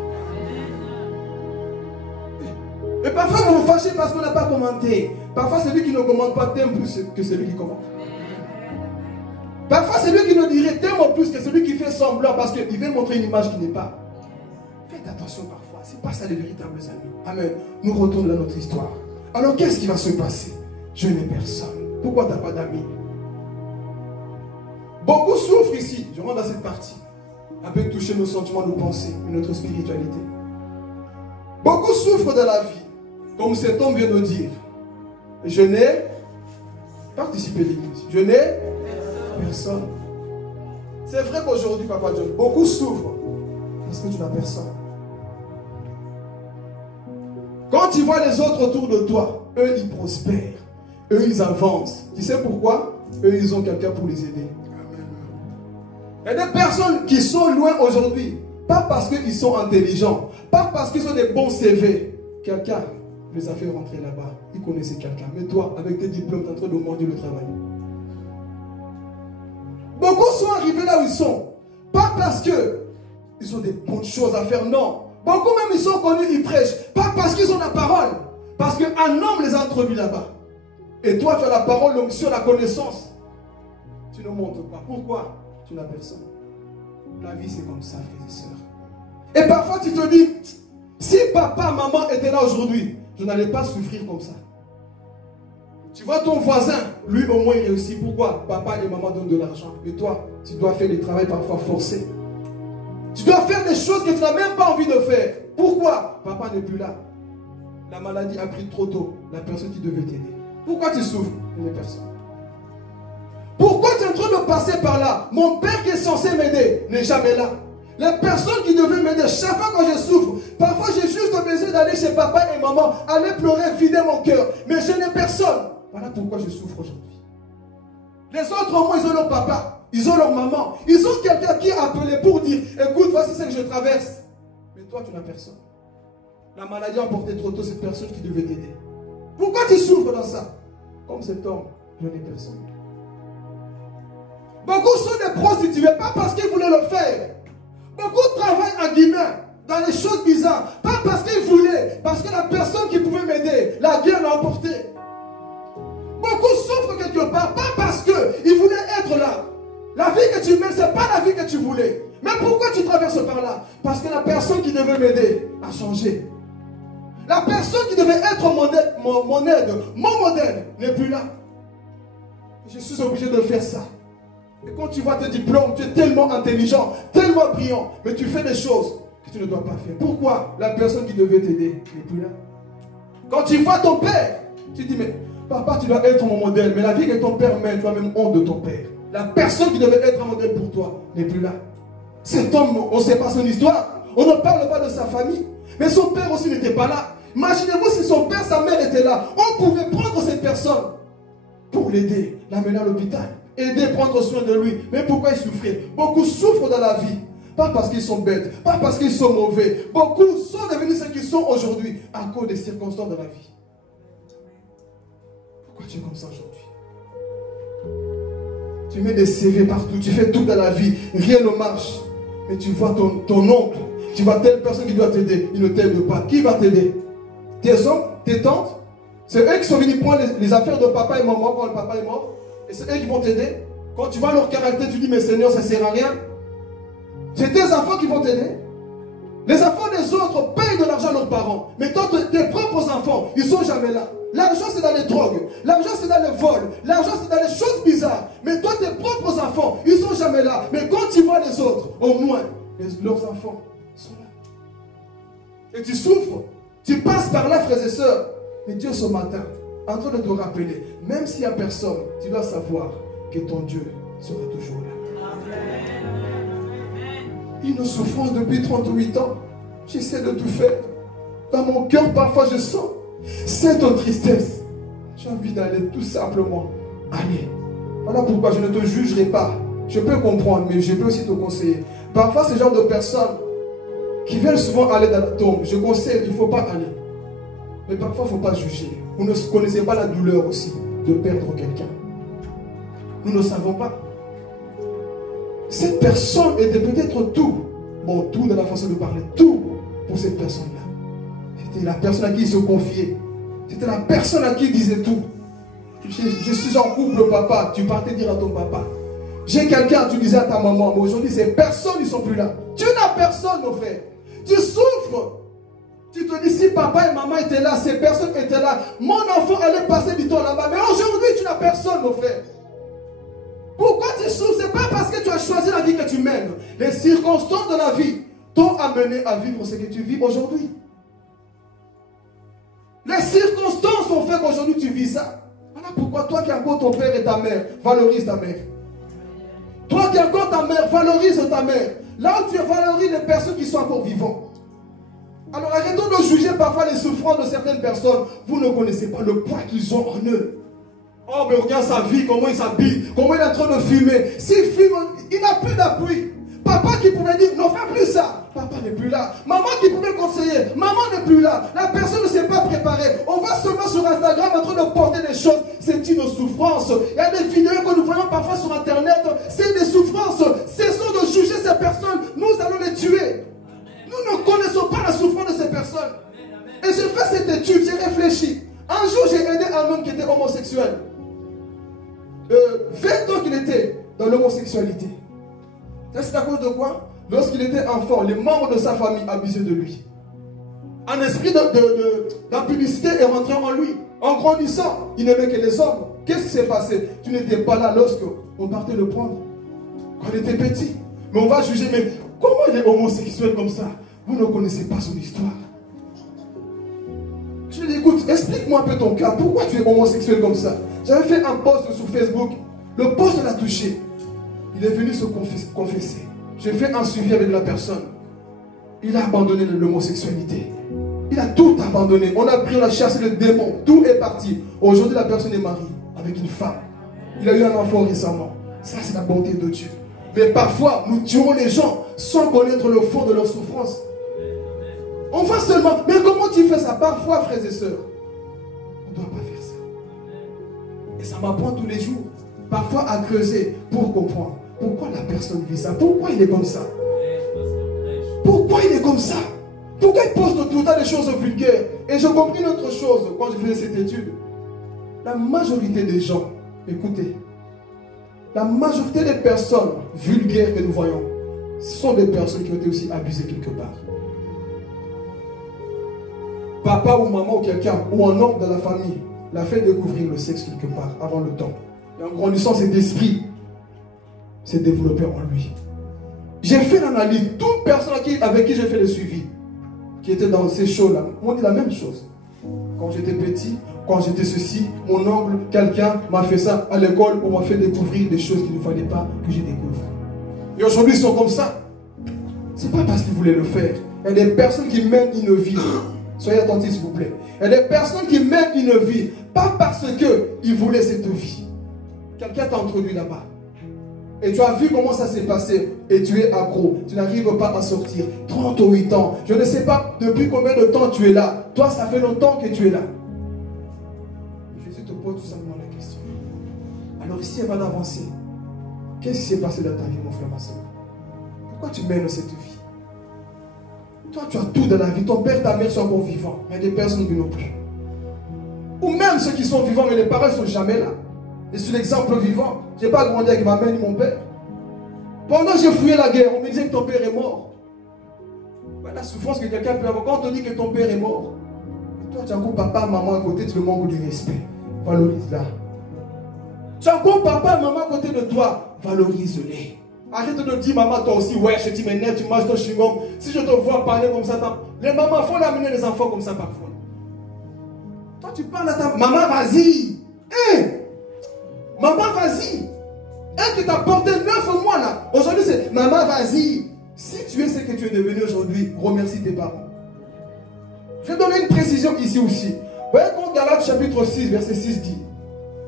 Et parfois, vous vous fâchez parce qu'on n'a pas commenté. Parfois, celui qui ne commente pas t'aime plus que celui qui commente. Parfois, celui qui nous dirait t'aime plus que celui qui fait semblant parce qu'il veut montrer une image qui n'est pas. Faites attention parfois, ce n'est pas ça les véritables amis. Amen. Nous retournons à notre histoire. Alors, qu'est-ce qui va se passer? Je n'ai personne. Pourquoi tu n'as pas d'amis? Beaucoup souffrent ici. Je rentre dans cette partie. Un peu toucher nos sentiments, nos pensées et notre spiritualité. Beaucoup souffrent de la vie. Comme cet homme vient de dire. Je n'ai participé à l'église. Je n'ai personne. C'est vrai qu'aujourd'hui, Papa John, beaucoup souffrent parce que tu n'as personne. Quand tu vois les autres autour de toi, eux ils prospèrent, eux ils avancent. Tu sais pourquoi? Eux ils ont quelqu'un pour les aider. Il y a des personnes qui sont loin aujourd'hui, pas parce qu'ils sont intelligents, pas parce qu'ils ont des bons CV. Quelqu'un les a fait rentrer là-bas, ils connaissaient quelqu'un. Mais toi, avec tes diplômes, tu es en train de mendier le travail. Beaucoup sont arrivés là où ils sont, pas parce qu'ils ont des bonnes choses à faire, non. Beaucoup même ils sont connus, ils prêchent, pas parce qu'ils ont la parole, parce qu'un homme les a introduits là-bas. Et toi tu as la parole, l'onction, la connaissance. Tu ne montes pas. Pourquoi? Tu n'as personne. La vie c'est comme ça, frères et sœurs. Et parfois tu te dis, si papa, maman étaient là aujourd'hui, je n'allais pas souffrir comme ça. Tu vois ton voisin, lui au moins il réussit. Pourquoi? Papa et maman donnent de l'argent. Mais toi, tu dois faire des travaux parfois forcés. Tu dois faire des choses que tu n'as même pas envie de faire. Pourquoi? Papa n'est plus là. La maladie a pris trop tôt la personne qui devait t'aider. Pourquoi tu souffres? Il n'y a personne. Pourquoi tu es en train de passer par là? Mon père qui est censé m'aider n'est jamais là. Les personnes qui devaient m'aider, chaque fois quand je souffre, parfois j'ai juste besoin d'aller chez papa et maman, aller pleurer, vider mon cœur. Mais je n'ai personne. Voilà pourquoi je souffre aujourd'hui. Les autres, au moins, ils ont leur papa, ils ont leur maman, ils ont quelqu'un qui a appelé pour dire, écoute, voici ce que je traverse. Mais toi, tu n'as personne. La maladie a emporté trop tôt cette personne qui devait t'aider. Pourquoi tu souffres dans ça? Comme cet homme, je n'ai personne. Beaucoup sont des prostituées, pas parce qu'ils voulaient le faire. Beaucoup travaillent en guillemets dans les choses bizarres, pas parce qu'ils voulaient, parce que la personne qui pouvait m'aider, la guerre l'a emporté. Beaucoup souffrent quelque part, pas parce qu'ils voulaient être là. La vie que tu mènes, ce n'est pas la vie que tu voulais. Mais pourquoi tu traverses par là? Parce que la personne qui devait m'aider a changé. La personne qui devait être mon aide, mon modèle, n'est plus là. Je suis obligé de faire ça. Et quand tu vois tes diplômes, tu es tellement intelligent, tellement brillant, mais tu fais des choses que tu ne dois pas faire. Pourquoi? La personne qui devait t'aider n'est plus là. Quand tu vois ton père, tu dis, mais papa, tu dois être mon modèle, mais la vie que ton père mène, tu as même honte de ton père. La personne qui devait être un modèle pour toi n'est plus là. Cet homme, on ne sait pas son histoire, on ne parle pas de sa famille, mais son père aussi n'était pas là. Imaginez-vous si son père, sa mère était là, on pouvait prendre cette personne pour l'aider, l'amener à l'hôpital, aider, prendre soin de lui. Mais pourquoi il souffrait? Beaucoup souffrent dans la vie, pas parce qu'ils sont bêtes, pas parce qu'ils sont mauvais. Beaucoup sont devenus ce qu'ils sont aujourd'hui à cause des circonstances de la vie. Pourquoi tu es comme ça aujourd'hui? Tu mets des CV partout, tu fais tout dans la vie, rien ne marche. Mais tu vois ton oncle, tu vois telle personne qui doit t'aider, il ne t'aide pas. Qui va t'aider? Tes oncles, tes tantes? C'est eux qui sont venus prendre les affaires de papa et maman quand le papa est mort. Et c'est eux qui vont t'aider. Quand tu vois leur caractère, tu dis, mais Seigneur, ça ne sert à rien. C'est tes enfants qui vont t'aider. Les enfants des autres payent de l'argent à leurs parents. Mais toi, tes propres enfants, ils ne sont jamais là. L'argent, c'est dans les drogues. L'argent, c'est dans les vols. L'argent, c'est dans les choses bizarres. Mais toi, tes propres enfants, ils ne sont jamais là. Mais quand tu vois les autres, au moins, leurs enfants sont là. Et tu souffres. Tu passes par là, frères et sœurs. Mais Dieu, ce matin, en train de te rappeler, même s'il n'y a personne, tu dois savoir que ton Dieu sera toujours là. une souffrance depuis 38 ans. J'essaie de tout faire. Dans mon cœur, parfois, je sens cette tristesse. J'ai envie d'aller tout simplement. Allez. Voilà pourquoi je ne te jugerai pas. Je peux comprendre, mais je peux aussi te conseiller. Parfois, ce genre de personnes qui veulent souvent aller dans la tombe, je conseille, il ne faut pas aller. Mais parfois, il ne faut pas juger. Vous ne connaissez pas la douleur aussi de perdre quelqu'un. Nous ne savons pas. Cette personne était peut-être tout. Bon, tout dans la façon de parler. Tout pour cette personne-là. C'était la personne à qui il se confiait. C'était la personne à qui il disait tout. Je suis en couple, papa. Tu partais dire à ton papa. J'ai quelqu'un, tu disais à ta maman. Mais aujourd'hui, ces personnes, ils ne sont plus là. Tu n'as personne, mon frère. Tu souffres. Tu te dis, si papa et maman étaient là, ces personnes étaient là, mon enfant allait passer du temps là-bas. Mais aujourd'hui, tu n'as personne, mon frère. Pourquoi tu souffres? Ce n'est pas parce que tu as choisi la vie que tu mènes. Les circonstances de la vie t'ont amené à vivre ce que tu vis aujourd'hui. Les circonstances ont fait qu'aujourd'hui tu vis ça. Voilà pourquoi toi qui as encore ton père et ta mère, valorise ta mère. Toi qui as encore ta mère, valorise ta mère. Là où tu valorises les personnes qui sont encore vivantes. Alors arrêtons de juger parfois les souffrances de certaines personnes. Vous ne connaissez pas le poids qu'ils ont en eux. Oh, mais regarde sa vie, comment il s'habille, comment il est en train de fumer. S'il fume, il n'a plus d'appui. Papa qui pouvait dire, non, fais plus ça. Papa n'est plus là. Maman qui pouvait conseiller, maman n'est plus là. La personne ne s'est pas préparée. On va seulement sur Instagram en train de porter des choses. C'est une souffrance. Il y a des vidéos que nous voyons parfois sur Internet. C'est des souffrances. Cessons de juger ces personnes. Nous allons les tuer. Nous ne connaissons pas la souffrance de ces personnes. Et j'ai fait cette étude, j'ai réfléchi. Un jour, j'ai aidé un homme qui était homosexuel. 20 ans qu'il était dans l'homosexualité. C'est à cause de quoi? Lorsqu'il était enfant, les membres de sa famille abusaient de lui. Un esprit d'impudicité est rentré en lui. En grandissant, il n'aimait que les hommes. Qu'est-ce qui s'est passé? Tu n'étais pas là lorsqu'on partait le prendre. Quand il était petit. Mais on va juger, mais comment il est homosexuel comme ça? Vous ne connaissez pas son histoire. Je lui dis, écoute, explique-moi un peu ton cas. Pourquoi tu es homosexuel comme ça? J'avais fait un post sur Facebook. Le post l'a touché. Il est venu se confesser. J'ai fait un suivi avec la personne. Il a abandonné l'homosexualité. Il a tout abandonné. On a pris, on a chassé le démon. Tout est parti. Aujourd'hui, la personne est mariée avec une femme. Il a eu un enfant récemment. Ça, c'est la bonté de Dieu. Mais parfois, nous tuons les gens sans connaître le fond de leur souffrance. On voit seulement, mais comment tu fais ça? Parfois, frères et sœurs, on ne doit pas faire ça. Et ça m'apprend tous les jours. Parfois à creuser pour comprendre. Pourquoi la personne vit ça? Pourquoi il est comme ça? Pourquoi il est comme ça? Pourquoi il poste tout le temps des choses vulgaires? Et j'ai compris une autre chose quand je faisais cette étude. La majorité des gens, écoutez, la majorité des personnes vulgaires que nous voyons sont des personnes qui ont été aussi abusées quelque part. Papa ou maman ou quelqu'un, ou un homme de la famille, l'a fait découvrir le sexe quelque part, avant le temps. Et en grandissant, cet esprit s'est développé en lui. J'ai fait l'analyse. Toute personne avec qui j'ai fait le suivi, qui était dans ces choses-là, m'ont dit la même chose. Quand j'étais petit, quand j'étais ceci, mon oncle, quelqu'un m'a fait ça à l'école, on m'a fait découvrir des choses qu'il ne fallait pas que je découvre. Et aujourd'hui, ils sont comme ça. C'est pas parce qu'ils voulaient le faire. Il y a des personnes qui mènent une vie. Soyez attentifs, s'il vous plaît. Il y a des personnes qui mènent une vie, pas parce qu'ils voulaient cette vie. Quelqu'un t'a introduit là-bas. Et tu as vu comment ça s'est passé. Et tu es accro. Tu n'arrives pas à sortir. 38 ans. Je ne sais pas depuis combien de temps tu es là. Toi, ça fait longtemps que tu es là. Jésus te pose tout simplement la question. Alors ici, avant d'avancer, qu'est-ce qui s'est passé dans ta vie, mon frère, ma soeur? Pourquoi tu mènes cette vie? Toi, tu as tout dans la vie. Ton père, ta mère sont encore vivants. Mais des personnes qui n'ont plus. Ou même ceux qui sont vivants, mais les parents ne sont jamais là. Et c'est l'exemple vivant. Je n'ai pas grandi avec ma mère ni mon père. Pendant que j'ai fouillé la guerre, on me disait que ton père est mort. Ouais, la souffrance que quelqu'un peut avoir. Quand on dit que ton père est mort, et toi, tu as encore papa, maman à côté, tu le manques du respect. Valorise-la. Tu as encore papa, maman à côté de toi. Valorise-les. Arrête de dire, maman, toi aussi, ouais, je te m'énerve, tu manges ton chewing-gum. Si je te vois parler comme ça, les mamans font amener les enfants comme ça parfois. Toi, tu parles à ta maman, vas-y. Hé! Maman, vas-y. Elle qui t'a porté 9 mois là. Aujourd'hui, c'est maman, vas-y. Si tu es ce que tu es devenu aujourd'hui, remercie tes parents. Je vais donner une précision ici aussi. Voyez quand Galates chapitre 6, verset 6 dit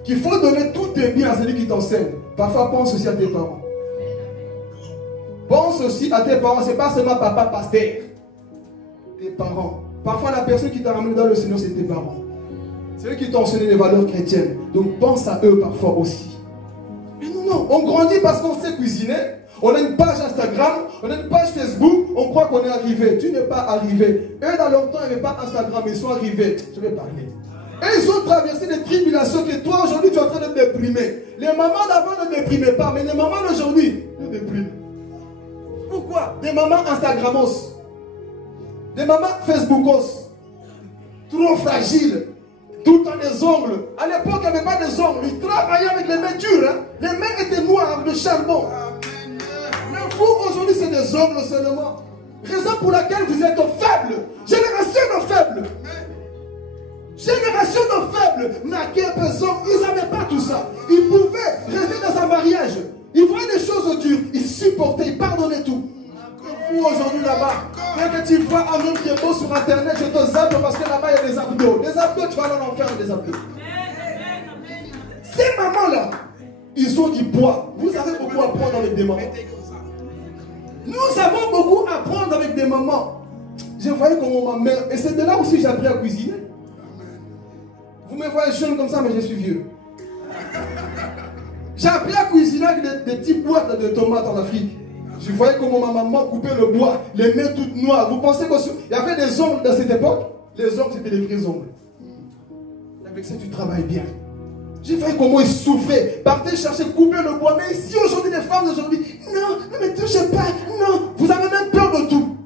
qu'il faut donner tous tes biens à celui qui t'enseigne. Parfois, pense aussi à tes parents. Pense aussi à tes parents. Ce n'est pas seulement papa, pasteur. Tes parents. Parfois, la personne qui t'a ramené dans le Seigneur, c'est tes parents. C'est eux qui t'ont enseigné les valeurs chrétiennes. Donc, pense à eux parfois aussi. Mais non, on grandit parce qu'on sait cuisiner. On a une page Instagram, on a une page Facebook, on croit qu'on est arrivé. Tu n'es pas arrivé. Eux, dans leur temps, ils n'avaient pas Instagram, ils sont arrivés. Je vais parler. Et ils ont traversé des tribulations que toi, aujourd'hui, tu es en train de déprimer. Les mamans d'avant ne déprimaient pas, mais les mamans d'aujourd'hui ne dépriment. Pourquoi? Des mamans Instagramos, des mamans Facebookos, trop fragiles, tout le temps des ongles. À l'époque, il n'y avait pas des ongles. Ils travaillaient avec les mains dures. Hein. Les mains étaient noires de charbon. Vous, aujourd'hui, c'est des ongles seulement. Raison pour laquelle vous êtes faibles. Génération de faibles. Génération de faibles. Marqués un peu sombres. Ils n'avaient pas tout ça. Ils pouvaient rester dans un mariage. Ils voyaient des choses dures. Ils supportaient. Ils pardonnaient tout. Vous, aujourd'hui, là-bas, dès que tu vois un homme qui est beau sur Internet, je te zappe parce que là-bas, il y a des abdos. Des abdos, tu vas aller en enfer avec des abdos. Ces mamans-là, ils ont du poids. Vous avez beaucoup à prendre avec des mamans. Nous avons beaucoup à apprendre avec des mamans. Je voyais comment ma mère, et c'est de là aussi que j'ai appris à cuisiner. Vous me voyez jeune comme ça, mais je suis vieux. J'ai appris à cuisiner avec des petites boîtes de tomates en Afrique. Je voyais comment ma maman coupait le bois, les mains toutes noires. Vous pensez qu'il y avait des ongles dans cette époque? Les ongles, c'était des vrais ongles. Avec ça, tu travailles bien. J'ai vu comment ils souffraient. Partez chercher, couper le bois. Mais ici, aujourd'hui, les femmes d'aujourd'hui, non, ne me touchez pas. Non, vous avez même peur de tout.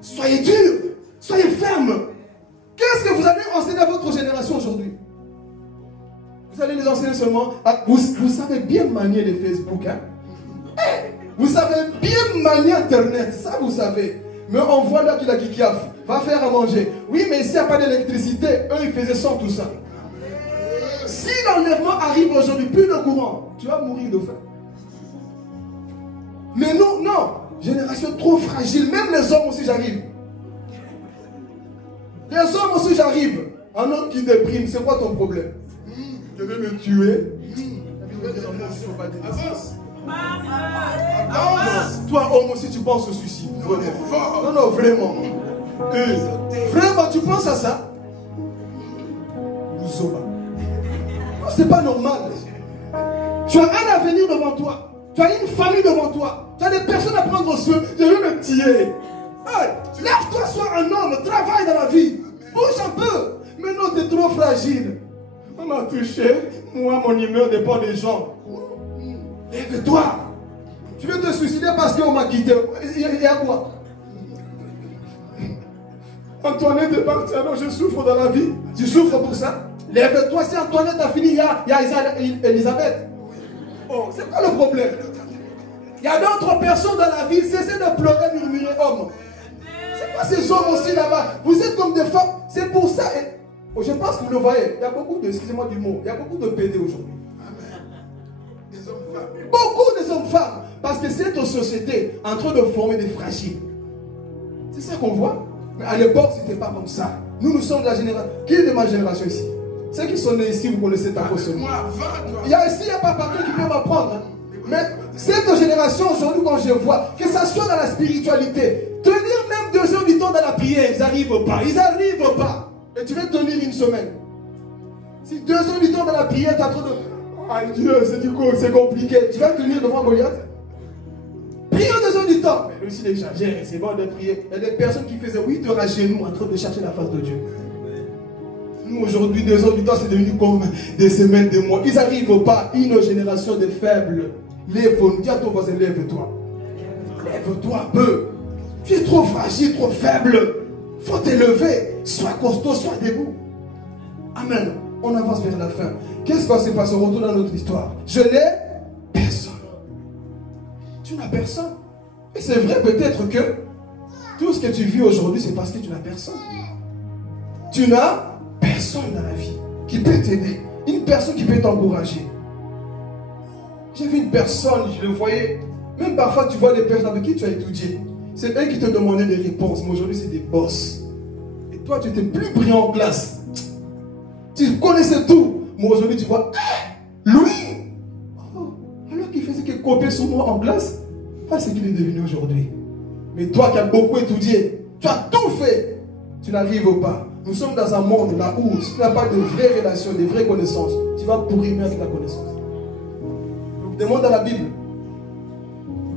Soyez durs, soyez fermes. Qu'est-ce que vous allez enseigner à votre génération aujourd'hui? Vous allez les enseigner seulement. Vous savez bien manier les Facebook. Hein? Vous savez bien manier Internet. Ça, vous savez. Mais on voit là qu'il a kikiaf. Va faire à manger. Oui, mais s'il n'y a pas d'électricité, eux, ils faisaient sans tout ça. Si l'enlèvement arrive aujourd'hui, plus de courant, tu vas mourir de faim. Mais nous, non. Génération trop fragile. Même les hommes aussi, j'arrive. Les hommes aussi, j'arrive. Un homme qui déprime, c'est quoi ton problème? Je vais me tuer. Toi, homme aussi, tu penses au suicide. Vraiment. Non, non, vraiment. Vraiment, tu penses à ça? Nous sommes. C'est pas normal. Tu as un avenir devant toi. Tu as une famille devant toi. Tu as des personnes à prendre soin. Je vais me tuer. Hey, lève-toi, sois un homme. Travaille dans la vie. Bouge un peu. Mais non, tu es trop fragile. On m'a touché. Moi, mon humeur dépend des gens. Lève-toi. Tu veux te suicider parce qu'on m'a quitté. Il y a quoi? Antoinette est partie, alors je souffre dans la vie. Tu souffres pour ça? Lève-toi, si Antoinette a fini, il y a Elisabeth. Oh, c'est quoi le problème? Il y a d'autres personnes dans la vie, cessez de pleurer, murmurer, homme. C'est quoi ces hommes aussi là-bas? Vous êtes comme des femmes, c'est pour ça. Et, oh, je pense que vous le voyez, il y a beaucoup de, excusez-moi du mot, il y a beaucoup de PD aujourd'hui. Des hommes-femmes. Beaucoup des hommes-femmes. Parce que cette société est en train de former des fragiles. C'est ça qu'on voit. Mais à l'époque, ce n'était pas comme ça. Nous sommes de la génération. Qui est de ma génération ici? Ceux qui sont nés ici, vous connaissez ta façon. Il y a ici, il n'y a pas partout qui peut m'apprendre. Hein. Mais cette génération, aujourd'hui, quand je vois, que ça soit dans la spiritualité, tenir même 2 heures du temps dans la prière, ils n'arrivent pas. Ils n'arrivent pas. Et tu veux tenir une semaine. Si 2 heures du temps dans la prière, tu as trop de... Aïe Dieu, c'est compliqué. Tu vas tenir devant Goliath? Prier 2 heures du temps. Mais aussi, il exagère, c'est bon de prier. Il y a des personnes qui faisaient 8 heures à genoux en train de chercher la face de Dieu. Nous, aujourd'hui, 2 heures du temps, c'est devenu comme des semaines, des mois. Ils n'arrivent pas. Une génération de faibles. Lève-toi. Dis à ton voisin, lève-toi. Lève-toi un peu. Tu es trop fragile, trop faible. Il faut t'élever. Sois costaud, sois debout. Amen. On avance vers la fin. Qu'est-ce qui s'est passé? On retourne dans notre histoire. Je n'ai personne. Tu n'as personne. Et c'est vrai peut-être que tout ce que tu vis aujourd'hui, c'est parce que tu n'as personne. Tu n'as personne dans la vie qui peut t'aider. Une personne qui peut t'encourager. J'ai vu une personne, je le voyais. Même parfois, tu vois des personnes avec qui tu as étudié. C'est eux qui te demandaient des réponses, mais aujourd'hui c'est des boss. Et toi tu étais plus brillant en classe. Tu connaissais tout, mais aujourd'hui tu vois, lui, alors qu'il faisait que copier sur moi en classe, pas ce qu'il est devenu aujourd'hui. Mais toi qui as beaucoup étudié, tu as tout fait, tu n'arrives pas. Nous sommes dans un monde là où si tu n'as pas de vraies relations, de vraies connaissances, tu vas pourrir avec ta connaissance. Donc demande à la Bible.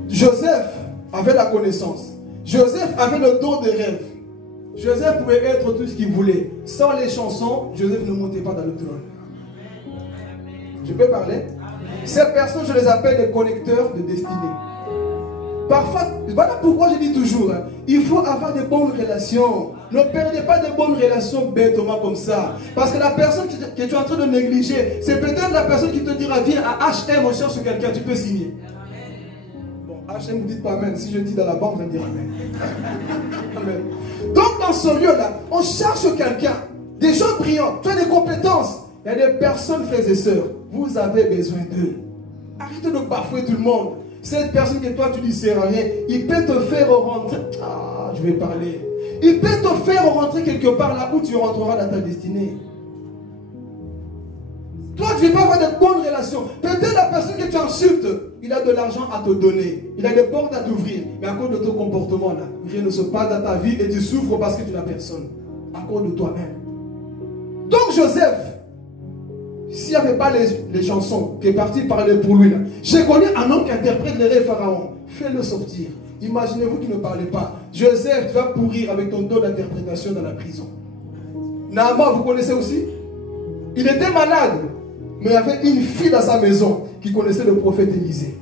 Joseph avait la connaissance. Joseph avait le don de rêve. Joseph pouvait être tout ce qu'il voulait. Sans les chansons, Joseph ne montait pas dans le trône. Je peux parler? Ces personnes, je les appelle des connecteurs de destinée. Parfois, voilà pourquoi je dis toujours, il faut avoir de bonnes relations. Ne perdez pas de bonnes relations bêtement comme ça. Parce que la personne que tu es en train de négliger, c'est peut-être la personne qui te dira, viens à H&M, on cherche quelqu'un, tu peux signer. Bon, H&M, vous dites pas amen. Si je dis dans la banque, vous allez dire amen. Amen. Donc dans ce lieu-là, on cherche quelqu'un, des gens brillants, tu as des compétences. Il y a des personnes, frères et sœurs, vous avez besoin d'eux. Arrêtez de bafouer tout le monde. Cette personne que toi tu ne sais rien, il peut te faire rentrer. Ah, je vais parler. Il peut te faire rentrer quelque part là où tu rentreras dans ta destinée. Toi, tu ne veux pas avoir de bonnes relations. Peut-être la personne que tu insultes, il a de l'argent à te donner. Il a des portes à t'ouvrir. Mais à cause de ton comportement là, rien ne se passe dans ta vie et tu souffres parce que tu n'as personne. À cause de toi-même. Donc Joseph, s'il n'y avait pas les chansons qui est parti parler pour lui là, j'ai connu un homme qui interprète les rêves pharaon. Fais-le sortir. Imaginez-vous qu'il ne parlait pas. Joseph, tu vas pourrir avec ton don d'interprétation dans la prison. Naaman, vous connaissez aussi? Il était malade, mais il y avait une fille dans sa maison qui connaissait le prophète Élisée.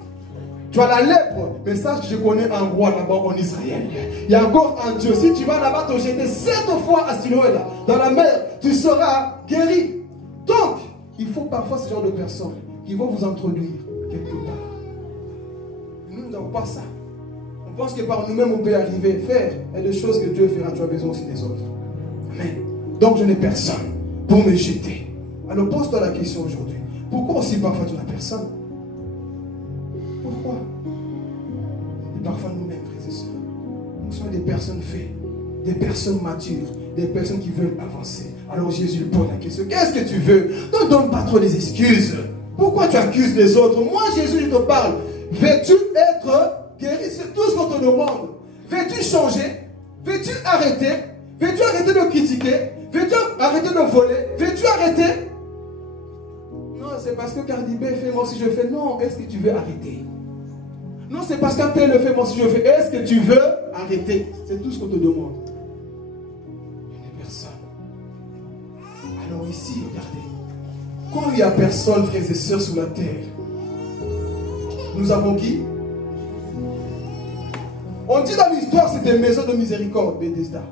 Tu as la lèpre, mais sache que je connais un roi là-bas en Israël. Il y a encore un Dieu. Si tu vas là-bas te jeter 7 fois à Siloé là, dans la mer, tu seras guéri. Donc, il faut parfois ce genre de personnes qui vont vous introduire quelque part. Nous n'avons pas ça. On pense que par nous-mêmes on peut arriver à faire. Il y a des choses que Dieu fera, tu as besoin aussi des autres. Amen. Donc je n'ai personne pour me jeter. Alors pose-toi la question aujourd'hui. Pourquoi aussi parfois tu n'as personne? Pourquoi? Et parfois nous-mêmes, frères et sœurs, nous sommes des personnes faites, des personnes matures, des personnes qui veulent avancer. Alors Jésus lui pose la question, qu'est-ce que tu veux? Ne donne pas trop des excuses. Pourquoi tu accuses les autres? Moi Jésus, je te parle. Veux-tu être guéri? C'est tout ce qu'on te demande. Veux-tu changer? Veux-tu arrêter? Veux-tu arrêter de critiquer? Veux-tu arrêter de voler? Veux-tu arrêter? Non, c'est parce que Cardi B fait, moi aussi je fais. Non, est-ce que tu veux arrêter? Non, c'est parce qu'un tel le fait, moi aussi je fais. Est-ce que tu veux arrêter? C'est tout ce qu'on te demande. Il n'y a personne. Alors ici, regardez. Quand il n'y a personne, frères et sœurs, sur la terre, nous avons qui? On dit dans l'histoire, c'était maison de miséricorde, Bethesda.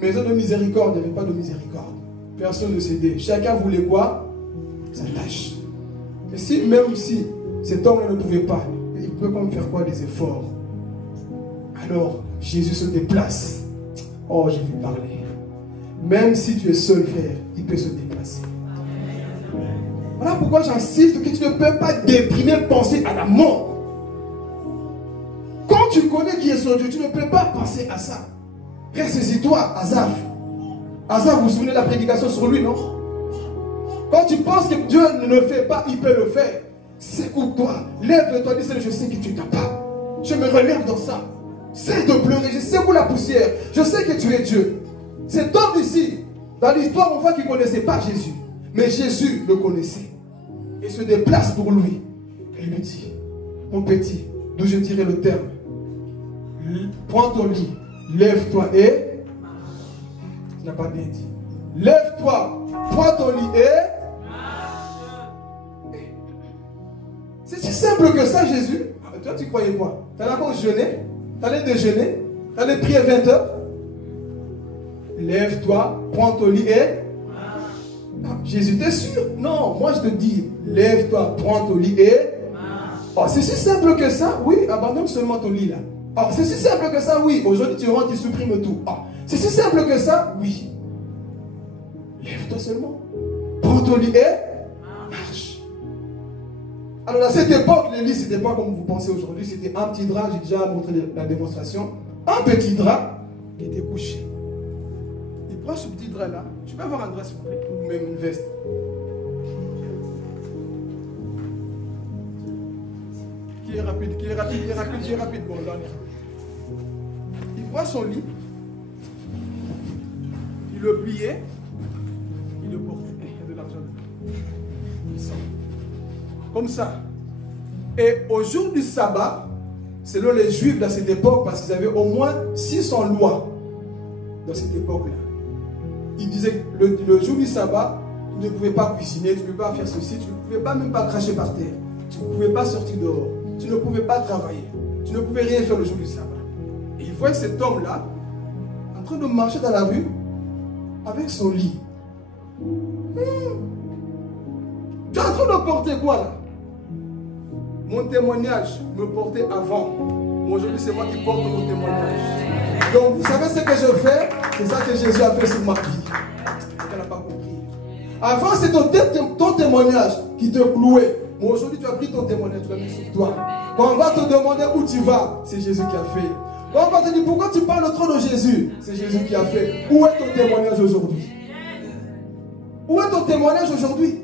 Maison de miséricorde, il n'y avait pas de miséricorde. Personne ne cédait. Chacun voulait quoi? Sa tâche. Et si, même si cet homme-là ne pouvait pas, il peut quand même faire quoi? Des efforts. Alors, Jésus se déplace. Oh, j'ai vu parler. Même si tu es seul, frère, il peut se déplacer. Voilà pourquoi j'insiste que tu ne peux pas déprimer, penser à la mort. Quand tu connais qui est son Dieu, tu ne peux pas penser à ça. Ressaisis-toi, Asaph. Asaph, vous vous souvenez de la prédication sur lui, non? Quand tu penses que Dieu ne le fait pas, il peut le faire. Secoue-toi, lève-toi, dis Seigneur, je sais que tu es capable. Je me relève dans ça. Cesse de pleurer, je secoue la poussière. Je sais que tu es Dieu. Cet homme ici, dans l'histoire, on voit qu'il ne connaissait pas Jésus. Mais Jésus le connaissait. Il se déplace pour lui. Et lui dit, mon petit, d'où je dirais le terme, prends ton lit, lève-toi et... Tu n'as pas bien dit. Lève-toi, prends ton lit et... C'est si simple que ça, Jésus. Toi, tu croyais quoi? Tu allais encore jeûner? Tu allais déjeuner? Tu allais prier 20 heures? Lève-toi, prends ton lit et... Ah, Jésus, t'es sûr? Non, moi je te dis, lève-toi, prends ton lit et... Oh, c'est si simple que ça? Oui, abandonne seulement ton lit là. Oh, c'est si simple que ça? Oui. Aujourd'hui, tu rentres, tu supprimes tout. Oh, c'est si simple que ça? Oui. Lève-toi seulement. Prends ton lit et marche. Alors à cette époque, les lits, ce n'était pas comme vous pensez aujourd'hui, c'était un petit drap, j'ai déjà montré la démonstration, un petit drap qui était couché. Il prend ce petit drap là, je peux avoir un drap s'il vous plaît, ou même une veste. Qui est rapide. Bon, là, on est rapide. Il prend son lit, il le pliait, il le portait. Il y a de l'argent dedans. Il sort. Comme ça. Et au jour du sabbat, selon les juifs de cette époque, parce qu'ils avaient au moins 600 lois dans cette époque-là, ils disaient que le jour du sabbat, tu ne pouvais pas cuisiner, tu ne pouvais pas faire ceci, tu ne pouvais pas même pas cracher par terre, tu ne pouvais pas sortir dehors, tu ne pouvais pas travailler, tu ne pouvais rien faire le jour du sabbat. Et il voyait cet homme-là en train de marcher dans la rue avec son lit. Tu es en train de porter quoi là? Mon témoignage me portait avant. Aujourd'hui, c'est moi qui porte mon témoignage. Donc, vous savez ce que je fais? C'est ça que Jésus a fait sur ma vie. Elle n'a pas compris. Avant, c'est ton témoignage qui te clouait. Mais aujourd'hui, tu as pris ton témoignage, tu l'as mis sur toi. Quand on va te demander où tu vas, c'est Jésus qui a fait. Quand on va te dire pourquoi tu parles trop de Jésus, c'est Jésus qui a fait. Où est ton témoignage aujourd'hui? Où est ton témoignage aujourd'hui?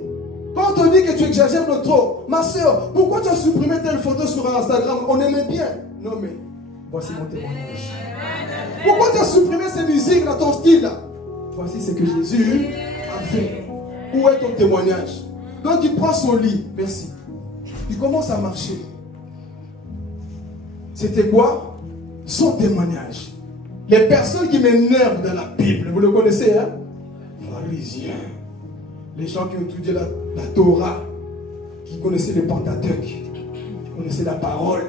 Quand on te dit que tu exagères de trop, ma soeur, pourquoi tu as supprimé telle photo sur Instagram? On aimait bien. Non mais, voici mon témoignage. Pourquoi tu as supprimé ces musiques dans ton style? Voici ce que Jésus a fait. Où est ton témoignage? Donc il prend son lit, merci. Il commence à marcher. C'était quoi? Son témoignage. Les personnes qui m'énervent dans la Bible, vous le connaissez, hein? Pharisiens. Les gens qui ont étudié la Torah, qui connaissaient le Pentateuque, qui connaissaient la parole,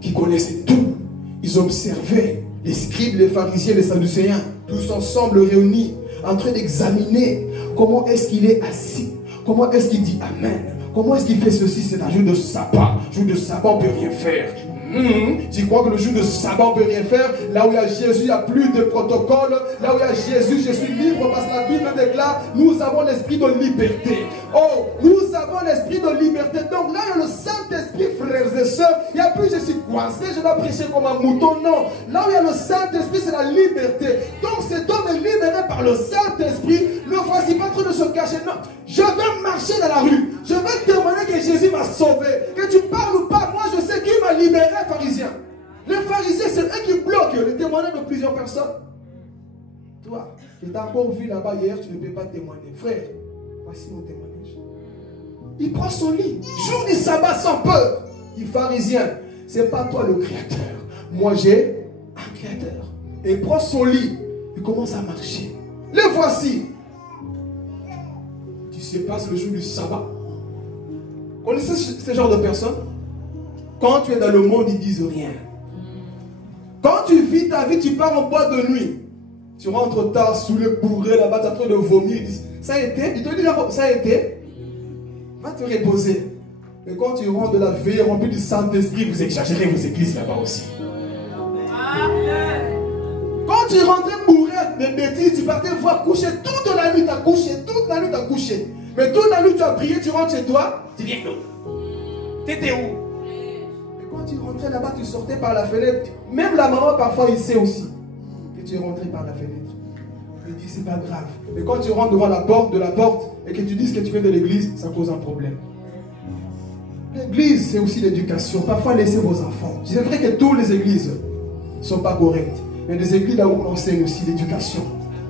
qui connaissaient tout. Ils observaient les scribes, les pharisiens, les sadducéens, tous ensemble réunis, en train d'examiner comment est-ce qu'il est assis, comment est-ce qu'il dit Amen, comment est-ce qu'il fait ceci, c'est un jour de sabbat. Jour de sabbat, on ne peut rien faire. Tu crois que le jour de sabbat, on ne peut rien faire? Là où il y a Jésus, il n'y a plus de protocole. Là où il y a Jésus, je suis libre parce que la Bible déclare, nous avons l'esprit de liberté. Oh, nous avons l'esprit de liberté. Donc là, il y a le Saint-Esprit, frères et sœurs. Il n'y a plus, je suis coincé, je dois prêcher comme un mouton. Non. Là où il y a le Saint-Esprit, c'est la liberté. Donc cet homme est libéré par le Saint-Esprit. Ne voici pas trop de se cacher. Non. Je vais marcher dans la rue. Je vais témoigner que Jésus m'a sauvé. Que tu parles ou pas, moi je sais qui m'a libéré, pharisien. Les pharisiens, c'est eux qui bloquent le témoignage de plusieurs personnes. Toi, qui t'as encore vu là-bas hier, tu ne peux pas témoigner. Frère, voici mon témoignage. Il prend son lit. Jour du sabbat sans peur. Il dit, pharisien, c'est pas toi le créateur. Moi j'ai un créateur. Et il prend son lit. Il commence à marcher. Le voici. Tu sais pas, c'est le jour du sabbat. Connaissez ce genre de personnes? Quand tu es dans le monde, ils disent rien. Quand tu vis ta vie, tu pars en boîte de nuit. Tu rentres tard, sous le bourré, là-bas, tu es en train de vomir. Ils disent, ça a été? Ils te disent, ça a été? Va te reposer. Mais quand tu rentres de la veille remplie du Saint-Esprit, vous exagérez vos églises là-bas aussi. Quand tu rentrais bourré de bêtises, tu partais voir coucher toute la nuit, tu as couché, toute la nuit, tu as couché. Mais toute la nuit, tu as prié, tu rentres chez toi, tu viens où? Tu étais où? Quand tu rentrais là-bas, tu sortais par la fenêtre. Même la maman, parfois, il sait aussi que tu es rentré par la fenêtre. Il dit, c'est pas grave. Mais quand tu rentres devant la porte, et que tu dis ce que tu fais de l'église, ça cause un problème. L'église, c'est aussi l'éducation. Parfois, laissez vos enfants. C'est vrai que toutes les églises ne sont pas correctes. Mais des églises là où on enseigne aussi l'éducation.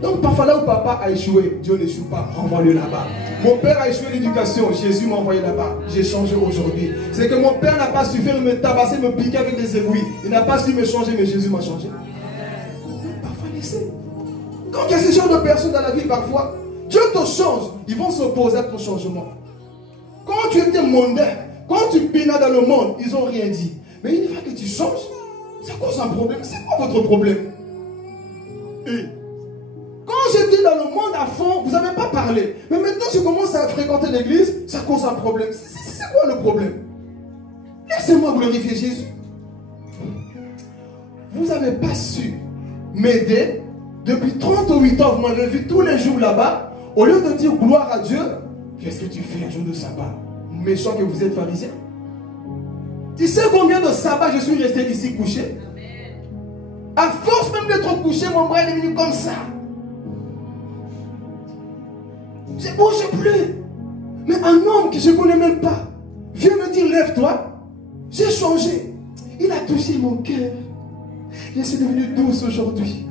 Donc, parfois, là où papa a échoué, Dieu n'échoue pas. Renvoie-le là-bas. Mon père a échoué l'éducation. Jésus m'a envoyé là-bas. J'ai changé aujourd'hui. C'est que mon père n'a pas su faire me tabasser, me piquer avec des aiguilles. Il n'a pas su me changer, mais Jésus m'a changé. Parfois, laissez. Donc, il y a ce genre de personnes dans la vie, parfois, Dieu te change. Ils vont s'opposer à ton changement. Quand tu étais mondain, quand tu pénais dans le monde, ils n'ont rien dit. Mais une fois que tu changes, ça cause un problème. C'est quoi votre problème? Et quand j'étais dans le monde à fond, vous n'avez pas parlé. Mais maintenant, je commence à fréquenter l'église, ça cause un problème. C'est quoi le problème? Laissez-moi glorifier Jésus. Vous n'avez pas su m'aider. Depuis 38 ans, vous m'avez vu tous les jours là-bas. Au lieu de dire gloire à Dieu, qu'est-ce que tu fais un jour de sabbat? méchant que vous êtes pharisien. Tu sais combien de sabbats je suis resté ici couché? À force même d'être couché, mon bras est devenu comme ça. Je ne bouge plus. Mais un homme que je ne connais même pas vient me dire, lève-toi. J'ai changé. Il a touché mon cœur. Je suis devenu douce aujourd'hui.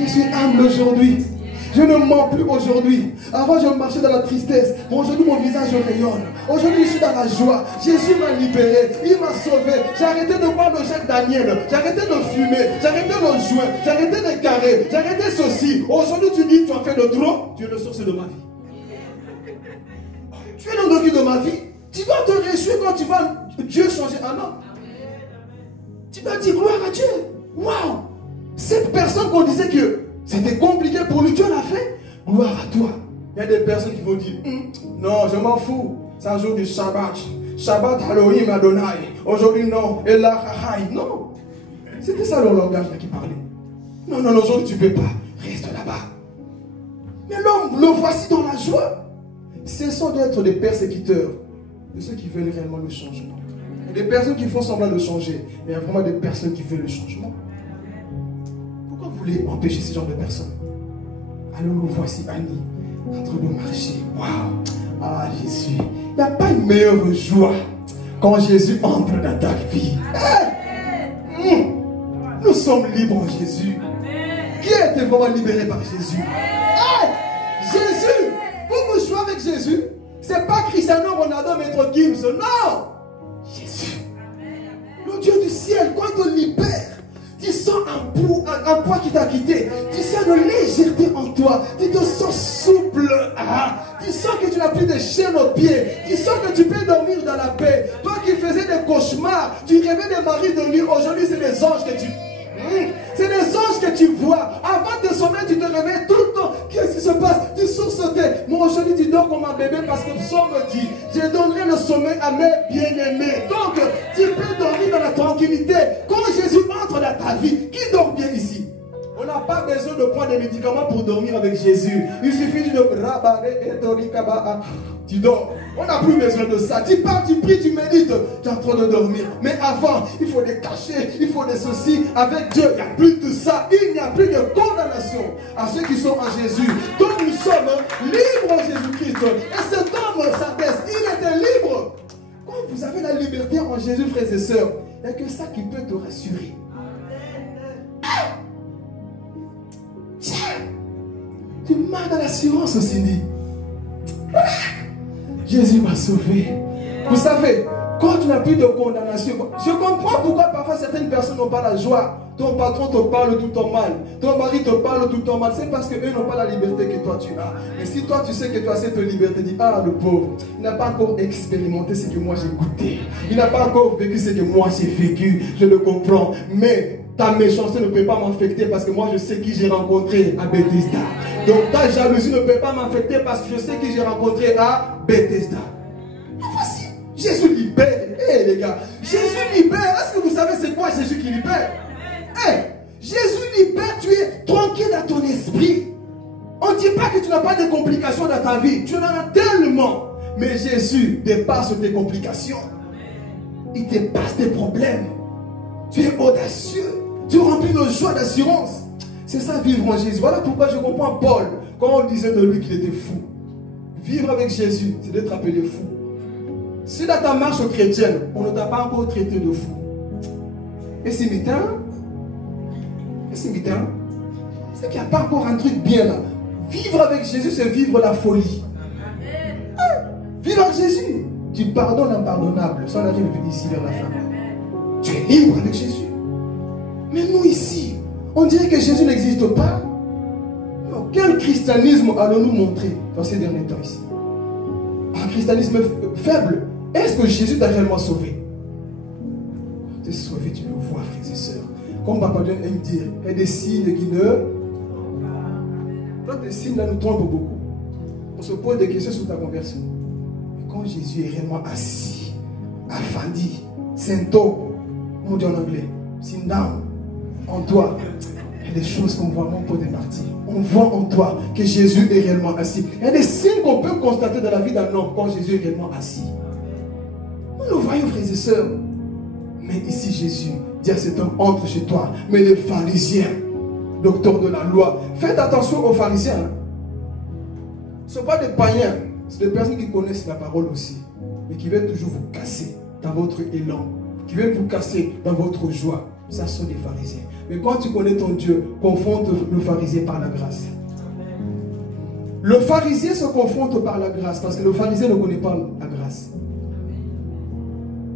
Je suis humble aujourd'hui. Je ne mens plus aujourd'hui. Avant, je marchais dans la tristesse. Aujourd'hui, mon visage rayonne. Aujourd'hui, je suis dans la joie. Jésus m'a libéré. Il m'a sauvé. J'ai arrêté de boire le Jacques Daniel. J'ai arrêté de fumer. J'ai arrêté le joint. J'ai arrêté de carrer. J'ai arrêté ceci. Aujourd'hui, tu dis, tu as fait de trop. Tu es le source de ma vie. Tu es l'endroit de ma vie. Tu dois te réjouir quand tu vois Dieu changer un homme. Tu dois dire gloire à Dieu. Waouh! Cette personne qu'on disait que c'était compliqué pour lui, Dieu l'a fait. Gloire à toi. Il y a des personnes qui vont dire, non, je m'en fous. C'est un jour du Shabbat. Shabbat Elohim Adonai. Aujourd'hui, non. Et là, non. C'était ça le langage qui parlait. Non, non, aujourd'hui, tu ne peux pas. Reste là-bas. Mais l'homme, le voici dans la joie. Cessons d'être des persécuteurs de ceux qui veulent réellement le changement. Il y a des personnes qui font semblant de changer, mais il y a vraiment des personnes qui veulent le changement. Pourquoi vous voulez empêcher ce genre de personnes? Alors nous voici Annie en train de marcher. Waouh! Ah Jésus! Il n'y a pas une meilleure joie quand Jésus entre dans ta vie. Hey! Nous sommes libres en Jésus. Qui a été vraiment libéré par Jésus? Hey! Jésus! Vous jouez avec Jésus. C'est pas Cristiano Ronaldo, Maître Gims. Non! Jésus. Le Dieu du ciel, quand il te libère, tu sens un poids qui t'a quitté. Tu sens une légèreté en toi. Tu te sens souple. Tu sens que tu n'as plus de chaînes aux pieds. Tu sens que tu peux dormir dans la paix. Toi qui faisais des cauchemars, tu rêvais des maris de nuit. Aujourd'hui, c'est des anges que tu... C'est des anges que tu vois. Avant de sommeil, tu te réveilles tout le temps. Qu'est-ce qui se passe? Tu sursautais. Moi, aujourd'hui, tu dors comme un bébé parce que le psaume me dit, je donnerai le sommeil à mes bien-aimés. Donc, tu peux dormir dans la tranquillité. Quand Jésus entre dans ta vie, qui dort bien ici? On n'a pas besoin de prendre des médicaments pour dormir avec Jésus. Il suffit de tu dors. On n'a plus besoin de ça. Tu pars, tu pries, tu médites. Tu es en train de dormir. Mais avant, il faut des cachets, il faut des ceci. Avec Dieu, il n'y a plus de ça. Il n'y a plus de condamnation à ceux qui sont en Jésus. Donc nous sommes libres en Jésus-Christ. Et cet homme, Sardès, il était libre. Quand vous avez la liberté en Jésus, frères et sœurs, il n'y a que ça qui peut te rassurer. Tiens, tu m'as dans l'assurance aussi dit. Jésus m'a sauvé. Vous savez, quand tu n'as plus de condamnation, je comprends pourquoi parfois certaines personnes n'ont pas la joie. Ton patron te parle tout le temps mal. Ton mari te parle tout le temps mal. C'est parce qu'eux n'ont pas la liberté que toi tu as. Mais si toi tu sais que tu as cette liberté, dis, ah le pauvre, il n'a pas encore expérimenté ce que moi j'ai goûté. Il n'a pas encore vécu ce que moi j'ai vécu. Je le comprends. Mais ta méchanceté ne peut pas m'affecter parce que moi je sais qui j'ai rencontré à Bethesda. Donc ta jalousie ne peut pas m'affecter parce que je sais qui j'ai rencontré à Bethesda. Mais voici, Jésus libère. Hé les gars, Jésus libère. Est-ce que vous savez c'est quoi Jésus qui libère? Jésus libère, tu es tranquille dans ton esprit. On ne dit pas que tu n'as pas de complications dans ta vie. Tu en as tellement. Mais Jésus dépasse tes complications. Il dépasse tes problèmes. Tu es audacieux. Tu es rempli de joie, d'assurance. C'est ça vivre en Jésus. Voilà pourquoi je comprends Paul quand on disait de lui qu'il était fou. Vivre avec Jésus, c'est d'être appelé fou. Si dans ta marche chrétienne, on ne t'a pas encore traité de fou. Et c'est mitin. C'est qu'il n'y a pas encore un truc bien là. Vivre avec Jésus, c'est vivre la folie. Vivre avec Jésus. Tu pardonnes l'impardonnable. Ça, on arrive ici vers la fin. Tu es libre avec Jésus. Mais nous ici, on dirait que Jésus n'existe pas. Alors, quel christianisme allons-nous montrer dans ces derniers temps ici? Un christianisme faible. Est-ce que Jésus t'a réellement sauvé? Tu es sauvé, tu le vois, frères et sœurs. Comme Papa John aime dire, il y a des signes qui ne... Toi, tes signes là nous trompent beaucoup. On se pose des questions sur ta conversion. Mais quand Jésus est réellement assis, affandi, sento, comment on dit en anglais, sit down, en toi, il y a des choses qu'on voit même pour des parties. On voit en toi que Jésus est réellement assis. Il y a des signes qu'on peut constater dans la vie d'un homme quand Jésus est réellement assis. Nous le voyons, frères et sœurs. Mais ici, Jésus dit à cet homme, entre chez toi. Mais les pharisiens, docteurs de la loi, faites attention aux pharisiens. Hein. Ce ne sont pas des païens, c'est des personnes qui connaissent la parole aussi, mais qui veulent toujours vous casser dans votre élan, qui veulent vous casser dans votre joie. Ça sont des pharisiens. Mais quand tu connais ton Dieu, confronte le pharisien par la grâce. Le pharisien se confronte par la grâce parce que le pharisien ne connaît pas la grâce.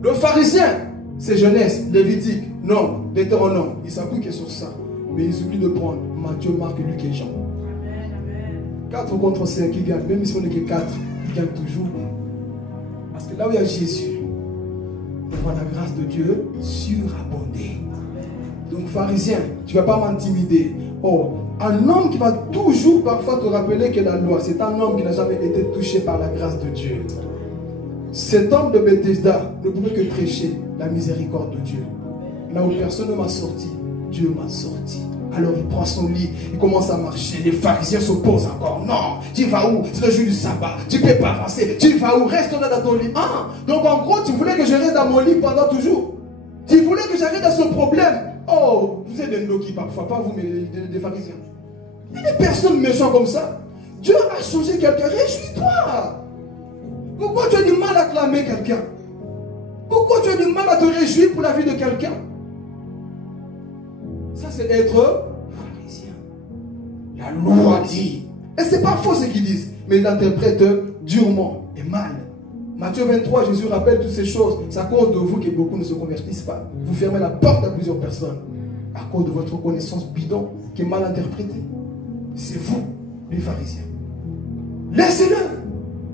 Le pharisien, c'est Genèse, Lévitique, non, Deutéronome. Il s'appuie que sur ça. Mais ils oublient de prendre Matthieu, Marc, Luc et Jean. 4 contre 5 qui gagnent. Même si on n'est que 4, ils gagnent toujours. Parce que là où il y a Jésus, on voit la grâce de Dieu surabonder. Donc pharisien, tu ne vas pas m'intimider. Oh, un homme qui va toujours parfois te rappeler que la loi, c'est un homme qui n'a jamais été touché par la grâce de Dieu. Cet homme de Bethesda ne pouvait que prêcher la miséricorde de Dieu. Là où personne ne m'a sorti, Dieu m'a sorti. Alors il prend son lit, il commence à marcher. Les pharisiens s'opposent encore. Non, tu vas où? C'est le jour du sabbat. Tu ne peux pas avancer. Tu vas où? Reste là dans ton lit. Ah, donc en gros, tu voulais que je reste dans mon lit pendant toujours. Tu voulais que j'arrête à ce problème. Oh, vous êtes des Noki parfois, pas vous, mais des pharisiens. Il y a des personnes méchantes comme ça. Dieu a changé quelqu'un. Réjouis-toi. Pourquoi tu as du mal à clamer quelqu'un? Pourquoi tu as du mal à te réjouir pour la vie de quelqu'un? Ça, c'est être pharisien. La loi dit. Et ce n'est pas faux ce qu'ils disent, mais ils l'interprètent durement et mal. Matthieu 23, Jésus rappelle toutes ces choses. C'est à cause de vous que beaucoup ne se convertissent pas. Vous fermez la porte à plusieurs personnes à cause de votre connaissance bidon qui est mal interprétée. C'est vous, les pharisiens. Laissez-le.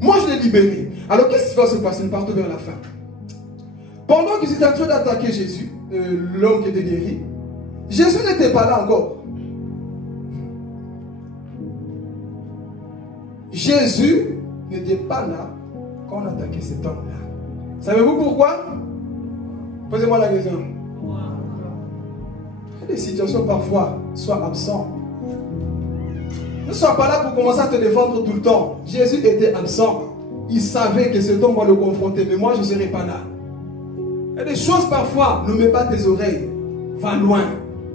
Moi, je l'ai libéré. Alors, qu'est-ce qui va se passer? Nous partons vers la fin. Pendant qu'ils étaient en train d'attaquer Jésus, l'homme qui était guéri, Jésus n'était pas là encore. Jésus n'était pas là quand on attaquait cet homme-là. Savez-vous pourquoi? Posez-moi la question. Il y a des situations parfois, sois absent. Ne sois pas là pour commencer à te défendre tout le temps. Jésus était absent. Il savait que cet homme va le confronter, mais moi je ne serai pas là. Il y a des choses parfois, ne mets pas tes oreilles. Va loin,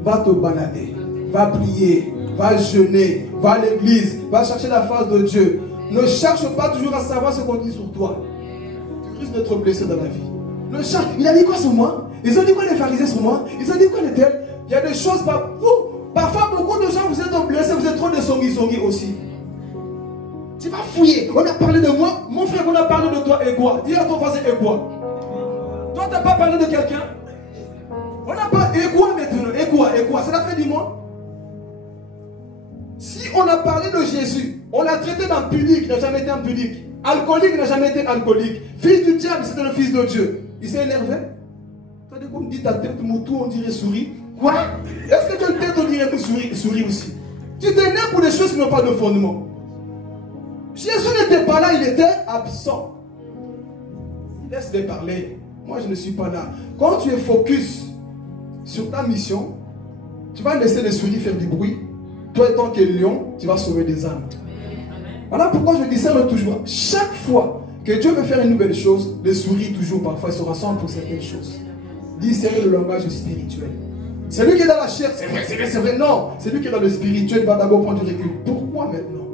va te balader, va prier, va jeûner, va à l'église, va chercher la face de Dieu. Ne cherche pas toujours à savoir ce qu'on dit sur toi. Tu risques d'être blessé dans la vie. Ne cherche, il a dit quoi sur moi? Ils ont dit quoi les pharisiens sur moi? Ils ont dit quoi les tels? Il y a des choses, parfois beaucoup de gens vous êtes blessés, vous êtes trop de songi aussi. Tu vas fouiller. On a parlé de moi, mon frère, on a parlé de toi et quoi? Dis à ton voisin et quoi? Toi, tu n'as pas parlé de quelqu'un? On n'a pas et quoi maintenant? Et quoi? C'est la fin du mois. Si on a parlé de Jésus, on l'a traité d'impudique, il n'a jamais été impudique. Alcoolique, il n'a jamais été alcoolique. Fils du diable, c'était le fils de Dieu. Il s'est énervé. Tu as dit qu'on dit ta tête, moutou, on dirait souris. Quoi? Est-ce que tu as une tête, on dirait souris aussi? Tu t'énerves pour des choses qui n'ont pas de fondement. Jésus n'était pas là, il était absent. Laisse-les parler. Moi, je ne suis pas là. Quand tu es focus sur ta mission, tu vas laisser les souris faire du bruit. Toi, étant que lion, tu vas sauver des âmes. Voilà pourquoi je dis ça toujours. Chaque fois que Dieu veut faire une nouvelle chose, les souris, toujours, parfois, ils se rassemblent pour certaines choses. Discerner le langage spirituel. C'est lui qui est dans la chair, c'est vrai, c'est vrai, c'est vrai. Non, c'est lui qui est dans le spirituel, il va d'abord prendre du recul. Pourquoi maintenant?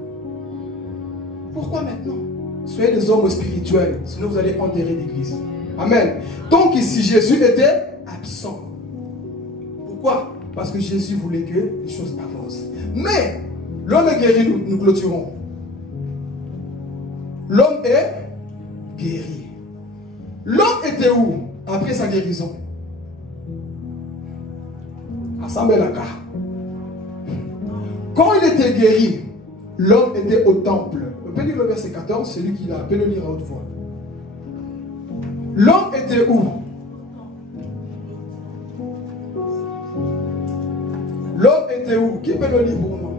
Pourquoi maintenant? Soyez des hommes spirituels, sinon vous allez enterrer l'église. Amen. Donc ici, Jésus était absent. Pourquoi? Parce que Jésus voulait que les choses avancent. Mais, l'homme est guéri, nous clôturons. L'homme est guéri. L'homme était où après sa guérison? À Samelaka. Quand il était guéri, l'homme était au temple. On peut lire le verset 14, celui qui l'a, peut le lire à haute voix. L'homme était où? L'homme était où? Qui peut le lire pour moi?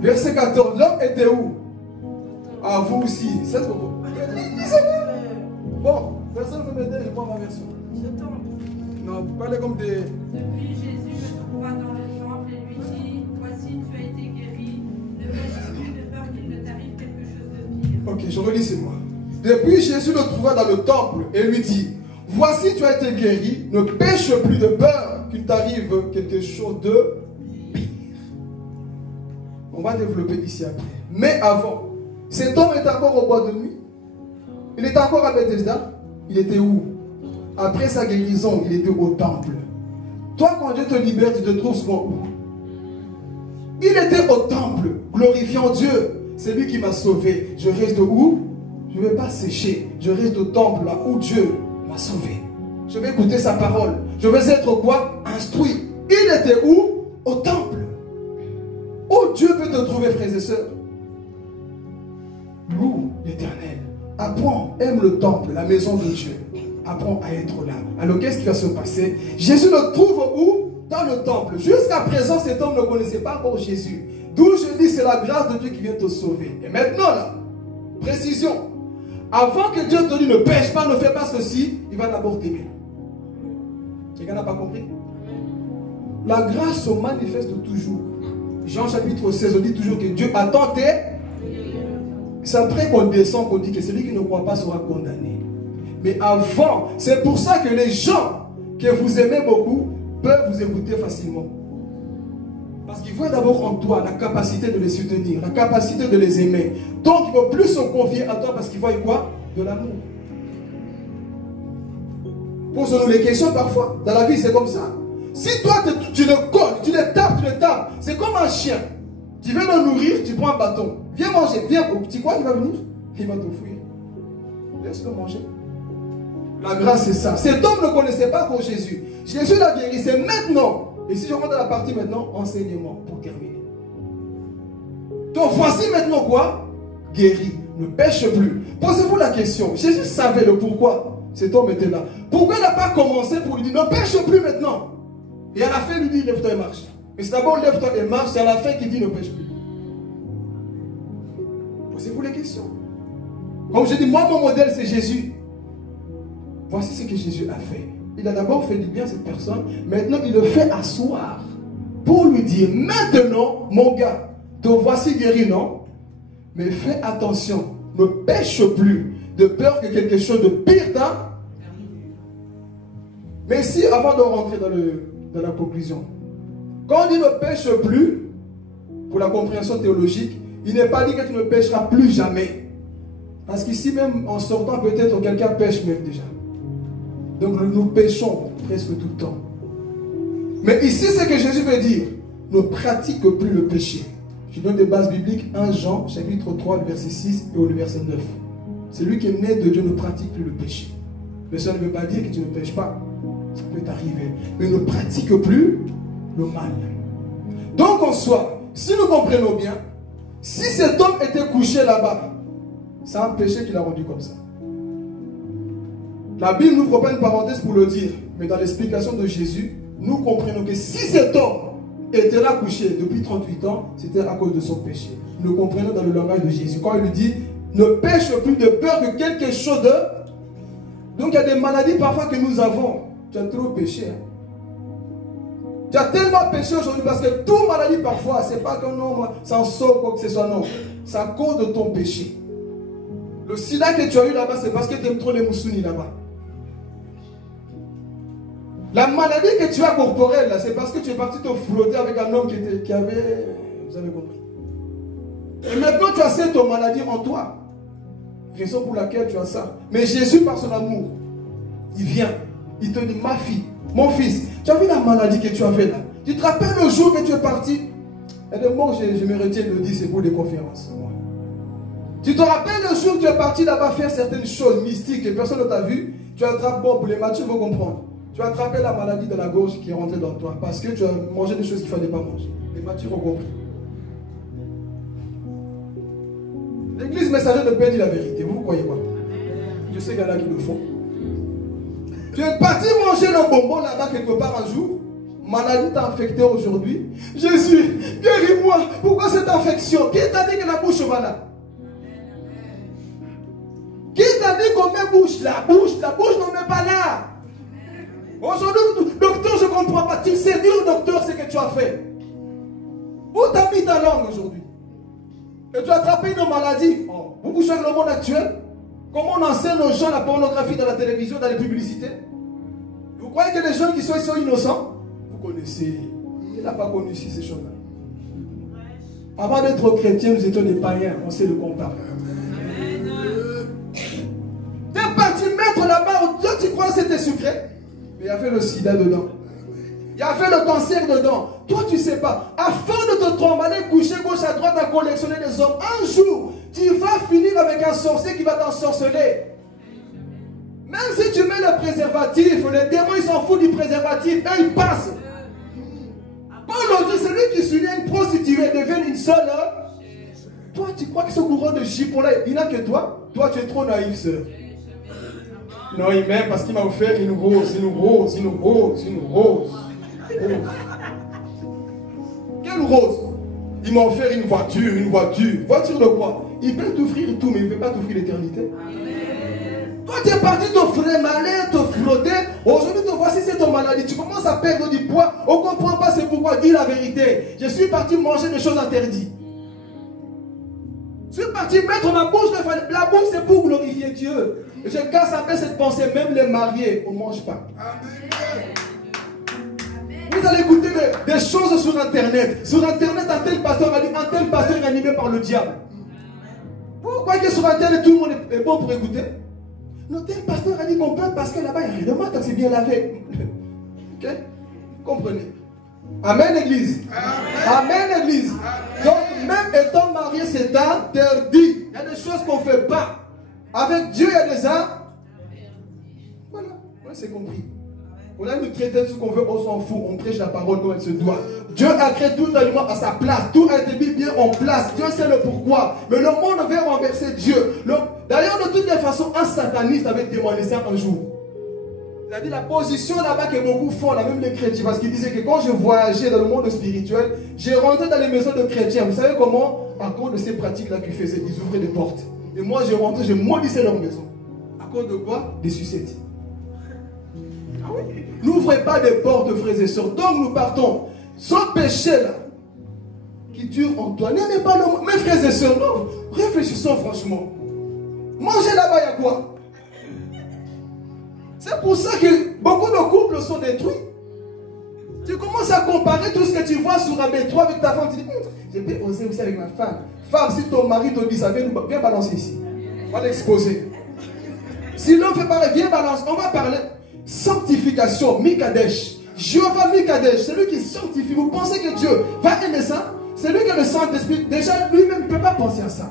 Verset 14. L'homme était où? Ah, vous aussi. C'est trop beau. Bon, personne ne peut m'aider, je prends ma version. Non, vous parlez comme des... Depuis, Jésus le trouva dans le temple et lui dit, voici, tu as été guéri. Ne réjouis plus de peur qu'il ne t'arrive quelque chose de pire. Ok, je relis, c'est moi. Depuis, Jésus le trouva dans le temple et lui dit, voici tu as été guéri, ne pêche plus de peur qu'il t'arrive quelque chose de pire. On va développer ici après. Mais avant, cet homme était encore au bois de nuit. Il était encore à Bethesda. Il était où? Après sa guérison, il était au temple. Toi, quand Dieu te libère, tu te trouves souvent où? Il était au temple, glorifiant Dieu. C'est lui qui m'a sauvé. Je reste où? Je ne vais pas sécher. Je reste au temple, là où Dieu m'a sauvé. Je vais écouter sa parole. Je vais être quoi? Instruit. Il était où? Au temple. Où Dieu peut te trouver, frères et sœurs. Loue l'Éternel. Apprends, aime le temple, la maison de Dieu. Apprends à être là. Alors qu'est-ce qui va se passer? Jésus le trouve où? Dans le temple. Jusqu'à présent, cet homme ne connaissait pas encore Jésus. D'où je dis, c'est la grâce de Dieu qui vient te sauver. Et maintenant là, précision. Avant que Dieu te dise ne pêche pas, ne fais pas ceci, il va d'abord t'aimer. Quelqu'un n'a pas compris? La grâce se manifeste toujours. Jean chapitre 16, on dit toujours que Dieu a tenté. C'est après qu'on descend qu'on dit que celui qui ne croit pas sera condamné. Mais avant, c'est pour ça que les gens que vous aimez beaucoup peuvent vous écouter facilement. Parce qu'ils voient d'abord en toi la capacité de les soutenir, la capacité de les aimer. Donc ils vont plus se confier à toi parce qu'ils voient quoi? De l'amour. Pose-nous les questions parfois. Dans la vie, c'est comme ça. Si toi, tu le colles, tu le tapes, c'est comme un chien. Tu veux le nourrir, tu prends un bâton. Viens manger, viens. Tu crois qu'il va venir? Il va te fouiller. Laisse-le manger. La grâce, c'est ça. Cet homme ne connaissait pas encore Jésus. Jésus l'a guéri, c'est maintenant. Et si je rentre dans la partie maintenant, enseignement, pour terminer. Donc voici maintenant quoi? Guéri, ne pêche plus. Posez-vous la question. Jésus savait le pourquoi cet homme était là. Pourquoi il n'a pas commencé pour lui dire ne pêche plus maintenant? Et à la fin, il lui dit lève-toi et marche. Mais c'est d'abord lève-toi et marche, c'est à la fin qu'il dit ne pêche plus. Posez-vous les questions. Comme je dis, moi mon modèle c'est Jésus. Voici ce que Jésus a fait. Il a d'abord fait du bien à cette personne. Maintenant, il le fait asseoir. Pour lui dire, maintenant, mon gars, te voici guéri, non? Mais fais attention. Ne pêche plus. De peur que quelque chose de pire t'arrive. Mais si, avant de rentrer dans la conclusion, quand on dit ne pêche plus, pour la compréhension théologique, il n'est pas dit que tu ne pêcheras plus jamais. Parce qu'ici même, en sortant, peut-être quelqu'un pêche même déjà. Donc nous péchons presque tout le temps. Mais ici, ce que Jésus veut dire, ne pratique plus le péché. Je donne des bases bibliques, 1 Jean, chapitre 3, verset 6 et au verset 9. Celui qui est né de Dieu ne pratique plus le péché. Mais ça ne veut pas dire que tu ne pêches pas. Ça peut t'arriver. Mais ne pratique plus le mal. Donc en soi, si nous comprenons bien, si cet homme était couché là-bas, c'est un péché qui l'a rendu comme ça. La Bible n'ouvre pas une parenthèse pour le dire, mais dans l'explication de Jésus, nous comprenons que si cet homme était là couché depuis 38 ans, c'était à cause de son péché. Nous comprenons dans le langage de Jésus. Quand il lui dit, ne pêche plus de peur que quelque chose de... Donc il y a des maladies parfois que nous avons. Tu as trop péché. Tu as tellement péché aujourd'hui parce que toute maladie parfois, c'est pas que non, ça en sort quoi que ce soit, non. C'est à cause de ton péché. Le sida que tu as eu là-bas, c'est parce que tu aimes trop les moussounis là-bas. La maladie que tu as corporelle, là, c'est parce que tu es parti te flotter avec un homme qui avait... Vous avez compris. Et maintenant, tu as cette maladie en toi. Raison pour laquelle tu as ça. Mais Jésus, par son amour, il vient. Il te dit, ma fille, mon fils, tu as vu la maladie que tu avais là? Tu te rappelles le jour que tu es parti? Et de moi, je me retiens de le dire, c'est pour des conférences. Moi. Tu te rappelles le jour que tu es parti là-bas faire certaines choses mystiques que personne ne t'a vu? Tu attrapes, bon, pour les matures, il faut comprendre. Tu as attrapé la maladie de la gorge qui est rentrée dans toi parce que tu as mangé des choses qu'il ne fallait pas manger. Les matures ont compris. L'église messager de paix dit la vérité. Vous croyez quoi? Je sais qu'il y en a qui le font. Tu es parti manger le bonbon là-bas quelque part un jour. Maladie t'a infecté aujourd'hui. Jésus, guéris-moi. Pourquoi cette infection? Qui t'a dit que la bouche va là? Qui t'a dit qu'on met bouche? La bouche n'en met pas là. Aujourd'hui, docteur, je ne comprends pas. Tu sais dire, docteur, ce que tu as fait. Où t'as mis ta langue aujourd'hui? Et tu as attrapé une maladie. Vous couchez avec le monde actuel? Comment on enseigne aux gens la pornographie dans la télévision, dans les publicités? Vous croyez que les gens qui sont innocents? Vous connaissez. Il n'a pas connu ici ces choses-là. Avant d'être chrétiens, nous étions des païens. On sait de quoi on parle. T'es parti mettre là-bas, toi tu crois que c'était secret? Mais il y avait le sida dedans. Il y avait le cancer dedans. Toi tu ne sais pas. Afin de te tromper, aller coucher gauche à droite à collectionner des hommes, un jour, tu vas finir avec un sorcier qui va t'ensorceler. Même si tu mets le préservatif, les démons ils s'en foutent du préservatif, là ils passent. Paul dit, celui qui s'unit à une prostituée devient une seule. Toi tu crois que ce courant de Jipon-là, il n'a que toi? Toi tu es trop naïf, sœur. Non, il m'aime parce qu'il m'a offert une rose, une rose, une rose, une rose. Quelle rose? Il m'a offert une voiture, une voiture. Voiture de quoi? Il peut t'offrir tout, mais il ne peut pas t'offrir l'éternité. Toi, tu es parti t'offrir malin, te flotter. Aujourd'hui, te voici, c'est ton maladie. Tu commences à perdre du poids. On ne comprend pas c'est pourquoi. Dis la vérité. Je suis parti manger des choses interdites. Je suis parti mettre ma bouche. La bouche, c'est pour glorifier Dieu. Et je casse après cette pensée. Même les mariés, on ne mange pas. Vous allez écouter des choses sur Internet. Sur Internet, un tel pasteur est animé par le diable. Vous croyez que sur Internet, tout le monde est bon pour écouter? Non, tel pasteur a dit qu'on peut parce que là-bas, il n'y a rien de mal, c'est bien lavé. Ok? Comprenez? Amen, Église. Amen, Église. Donc, même étant marié, c'est interdit. Il y a des choses qu'on ne fait pas. Avec Dieu, il y a des arts. Voilà, c'est compris. On a une traiter ce qu'on veut, on s'en fout. On prêche la parole comme elle se doit. Dieu a créé tout l'aliment à sa place. Tout a été mis bien en place. Dieu sait le pourquoi. Mais le monde veut renverser Dieu. D'ailleurs, de toutes les façons, un sataniste avait demandé ça un jour. Il a dit la position là-bas que beaucoup font, là, même les chrétiens. Parce qu'il disait que quand je voyageais dans le monde spirituel, j'ai rentré dans les maisons de chrétiens. Vous savez comment? À cause de ces pratiques-là qu'ils faisaient, ils ouvraient des portes. Et moi, j'ai rentré, je maudissais leur maison. À cause de quoi? Des sucettes. Ah oui? N'ouvrez pas des portes, frères et sœurs. Donc nous partons. Ce péché-là, qui dure en toi, n'aimez pas le monde. Mes frères et sœurs, non, réfléchissons franchement. Manger là-bas, il y a quoi? C'est pour ça que beaucoup de couples sont détruits. Tu commences à comparer tout ce que tu vois sur un métro avec ta femme. Tu dis, je peux oser aussi avec ma femme. Femme, si ton mari te dit ça, viens balancer ici. On va l'exposer. Si l'homme fait pareil, viens balancer. On va parler sanctification, Mikadesh. Jéhovah Mikadesh, celui qui sanctifie. Vous pensez que Dieu va aimer ça? C'est lui qui est le Saint-Esprit. Déjà, lui-même ne peut pas penser à ça.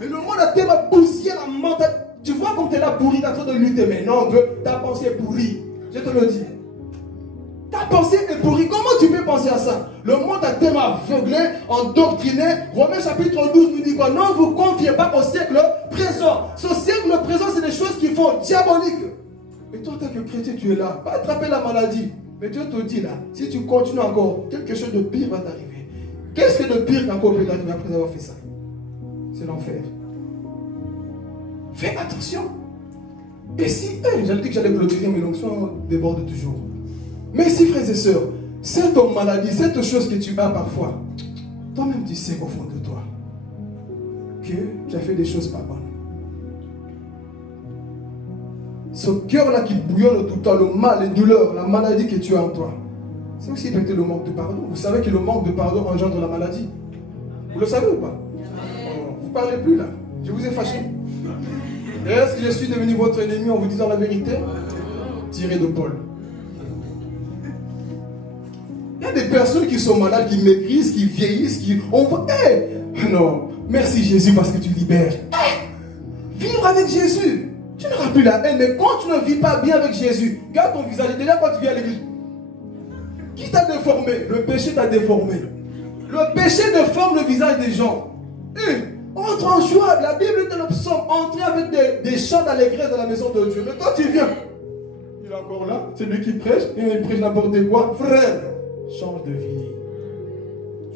Mais le monde a tellement bousillé la mentalité. Tu vois comme tu es là pourri, tu es en train de lutter. Mais non, ta pensée est pourrie. Je te le dis. Ta pensée est pourrie. Comment tu peux penser à ça? Le monde a tellement aveuglé, endoctriné. Romains chapitre 12 nous dit quoi? Non, vous ne confiez pas au siècle présent. Ce siècle présent, c'est des choses qui font diaboliques. Mais toi, en tant que chrétien, tu es là. Pas attraper la maladie. Mais Dieu te dit là, si tu continues encore, quelque chose de pire va t'arriver. Qu'est-ce que de pire qu'encore peut t'arriver après avoir fait ça? C'est l'enfer. Fais attention. Et si, j'avais dit que j'allais clôturer, mais l'onction déborde toujours. Mais si, frères et sœurs, cette maladie, cette chose que tu as parfois, toi-même tu sais au fond de toi que tu as fait des choses pas bonnes. Ce cœur-là qui bouillonne tout le temps, le mal, les douleurs, la maladie que tu as en toi, c'est aussi peut-être le manque de pardon. Vous savez que le manque de pardon engendre la maladie. Vous le savez ou pas? Vous ne parlez plus là. Je vous ai fâché. Et est-ce que je suis devenu votre ennemi en vous disant la vérité? Tiré de Paul. Il y a des personnes qui sont malades, qui maigrissent, qui vieillissent, qui... On voit... Non, merci Jésus parce que tu libères. Vivre avec Jésus. Tu n'auras plus la haine, mais quand tu ne vis pas bien avec Jésus, garde ton visage. Déjà quand tu viens à l'église, qui t'a déformé? Le péché t'a déformé. Le péché déforme le visage des gens. Entre en joie. La Bible dit le psaume, entrer avec des chants d'allégresse dans la maison de Dieu. Mais toi tu viens. Il est encore là. C'est lui qui prêche. Et il prêche n'importe quoi. Frère, change de vie.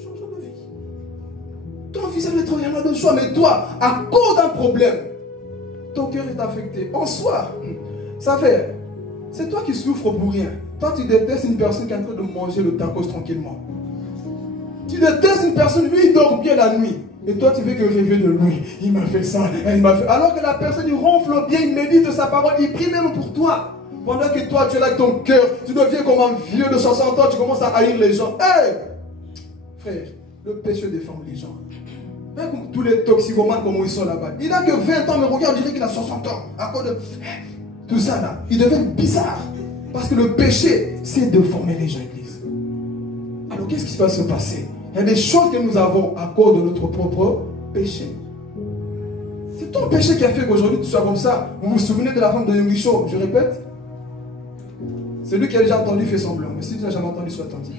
Change de vie. Ton visage est trop rien de joie. Mais toi, à cause d'un problème, ton cœur est affecté. En soi, ça fait. C'est toi qui souffres pour rien. Toi, tu détestes une personne qui est en train de manger le tacos tranquillement. Tu détestes une personne, lui, il dort bien la nuit. Et toi, tu veux que rêver de lui. Il m'a fait ça, elle m'a fait... Alors que la personne, il ronfle bien, il médite sa parole, il prie même pour toi. Pendant que toi, tu es là avec ton cœur, tu deviens comme un vieux de 60 ans, tu commences à haïr les gens. Hey! Frère, le péché déforme les gens. Même comme tous les toxicomanes, comme ils sont là-bas. Il n'a que 20 ans, mais regarde, on dirait qu'il a 60 ans. À cause de tout ça là, il devient bizarre. Parce que le péché, c'est déformer les gens, église. Alors qu'est-ce qui va se passer? Il y a des choses que nous avons à cause de notre propre péché. C'est ton péché qui a fait qu'aujourd'hui tu sois comme ça. Vous vous souvenez de la femme de Yongisho? Je répète. Celui qui a déjà entendu fait semblant. Mais si tu n'as jamais entendu, sois attentif.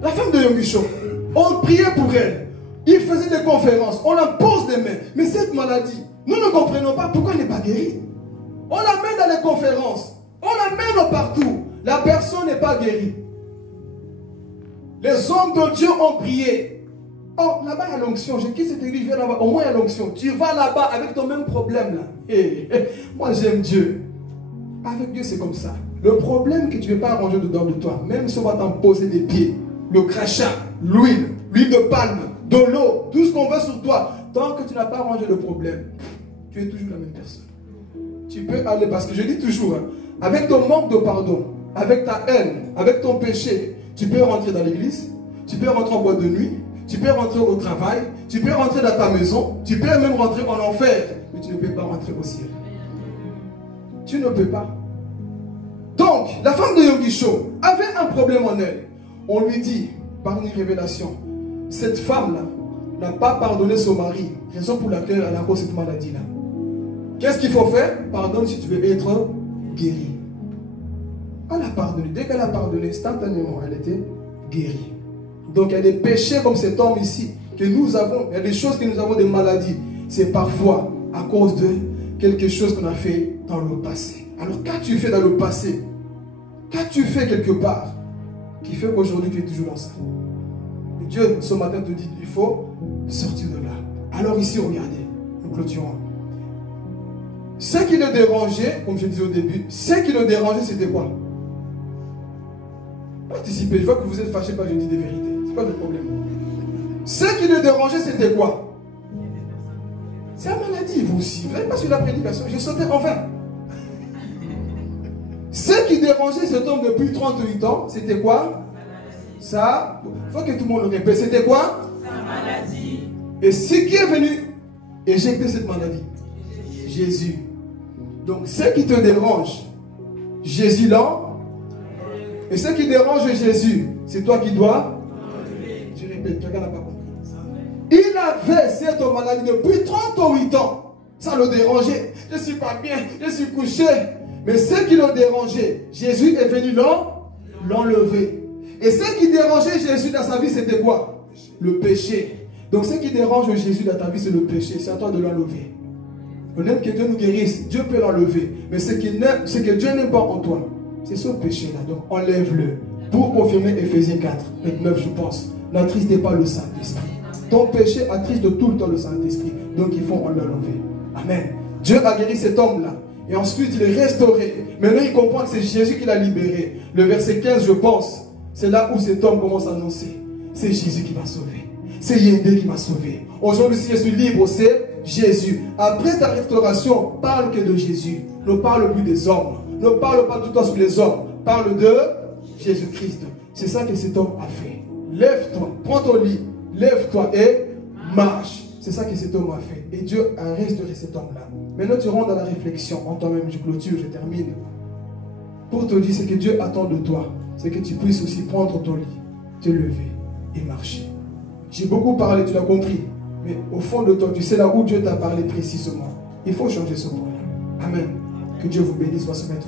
La femme de Yongisho, on priait pour elle. Il faisait des conférences. On impose des mains. Mais cette maladie, nous ne comprenons pas pourquoi elle n'est pas guérie. On l'amène dans les conférences. On l'amène partout. La personne n'est pas guérie. Les hommes de Dieu ont prié. Oh, là-bas, il y a l'onction. Je quitte cette église, je vais là-bas. Au moins, il y a l'onction. Tu vas là-bas avec ton même problème. Là. Moi, j'aime Dieu. Avec Dieu, c'est comme ça. Le problème que tu ne veux pas arranger dedans de toi, même si on va t'en poser des pieds, le crachat, l'huile de palme, de l'eau, tout ce qu'on veut sur toi, tant que tu n'as pas arrangé le problème, tu es toujours la même personne. Tu peux aller, parce que je dis toujours, hein, avec ton manque de pardon, avec ta haine, avec ton péché, tu peux rentrer dans l'église, tu peux rentrer en boîte de nuit, tu peux rentrer au travail, tu peux rentrer dans ta maison, tu peux même rentrer en enfer, mais tu ne peux pas rentrer au ciel. Tu ne peux pas. Donc, la femme de Yongisho avait un problème en elle. On lui dit, par une révélation, cette femme-là n'a pas pardonné son mari, raison pour laquelle elle a cause cette maladie-là. Qu'est-ce qu'il faut faire? Pardonne si tu veux être guéri. Elle a pardonné. Dès qu'elle a pardonné, instantanément, elle était guérie. Donc, il y a des péchés comme cet homme ici, que nous avons, il y a des choses que nous avons, des maladies. C'est parfois à cause de quelque chose qu'on a fait dans le passé. Alors, qu'as-tu fait dans le passé? Qu'as-tu fait quelque part qui fait qu'aujourd'hui tu es toujours dans ça? Et Dieu, ce matin, te dit il faut sortir de là. Alors ici, regardez, nous clôturons. Ce qui le dérangeait, comme je disais au début, ce qui le dérangeait, c'était quoi? Participez, je vois que vous êtes fâchés parce que je dis des vérités. C'est pas le problème. Ce qui le dérangeait, c'était quoi? C'est la maladie, vous aussi. Vous n'avez pas suivi la prédication. Je sautais enfin. Ce qui dérangeait cet homme depuis 38 ans, c'était quoi? Ça, il faut que tout le monde le répète. C'était quoi? Sa maladie. Et ce qui est venu éjecter cette maladie? Jésus. Donc, ce qui te dérange, Jésus là. Et ce qui dérange Jésus, c'est toi qui dois. Je répète, quelqu'un n'a pas compris. Il avait cette maladie depuis 38 ans. Ça le dérangeait. Je ne suis pas bien, je suis couché. Mais ce qui le dérangeait, Jésus est venu l'enlever. Et ce qui dérangeait Jésus dans sa vie, c'était quoi? Le péché. Donc ce qui dérange Jésus dans ta vie, c'est le péché. C'est à toi de l'enlever. On aime que Dieu nous guérisse. Dieu peut l'enlever. Mais ce que Dieu n'aime pas en toi, c'est ce péché-là. Donc enlève-le. Pour confirmer Ephésiens 4, 29, je pense. N'attristez pas le Saint-Esprit. Ton péché attriste tout le temps le Saint-Esprit. Donc il faut l'enlever. Amen. Dieu a guéri cet homme-là. Et ensuite il est restauré. Maintenant il comprend que c'est Jésus qui l'a libéré. Le verset 15, je pense, c'est là où cet homme commence à annoncer. C'est Jésus qui m'a sauvé. C'est Yéndé qui m'a sauvé. Aujourd'hui, si je suis libre, c'est Jésus. Après ta restauration, parle que de Jésus. Ne parle plus des hommes. Ne parle pas tout le temps sur les hommes. Parle de Jésus-Christ. C'est ça que cet homme a fait. Lève-toi, prends ton lit, lève-toi et marche. C'est ça que cet homme a fait. Et Dieu a restauré cet homme-là. Maintenant, tu rentres dans la réflexion. En toi-même, je clôture, je termine. Pour te dire ce que Dieu attend de toi, c'est que tu puisses aussi prendre ton lit, te lever et marcher. J'ai beaucoup parlé, tu l'as compris. Mais au fond de toi, tu sais là où Dieu t'a parlé précisément. Il faut changer ce point-là. Amen. Que Dieu vous bénisse, va se mettre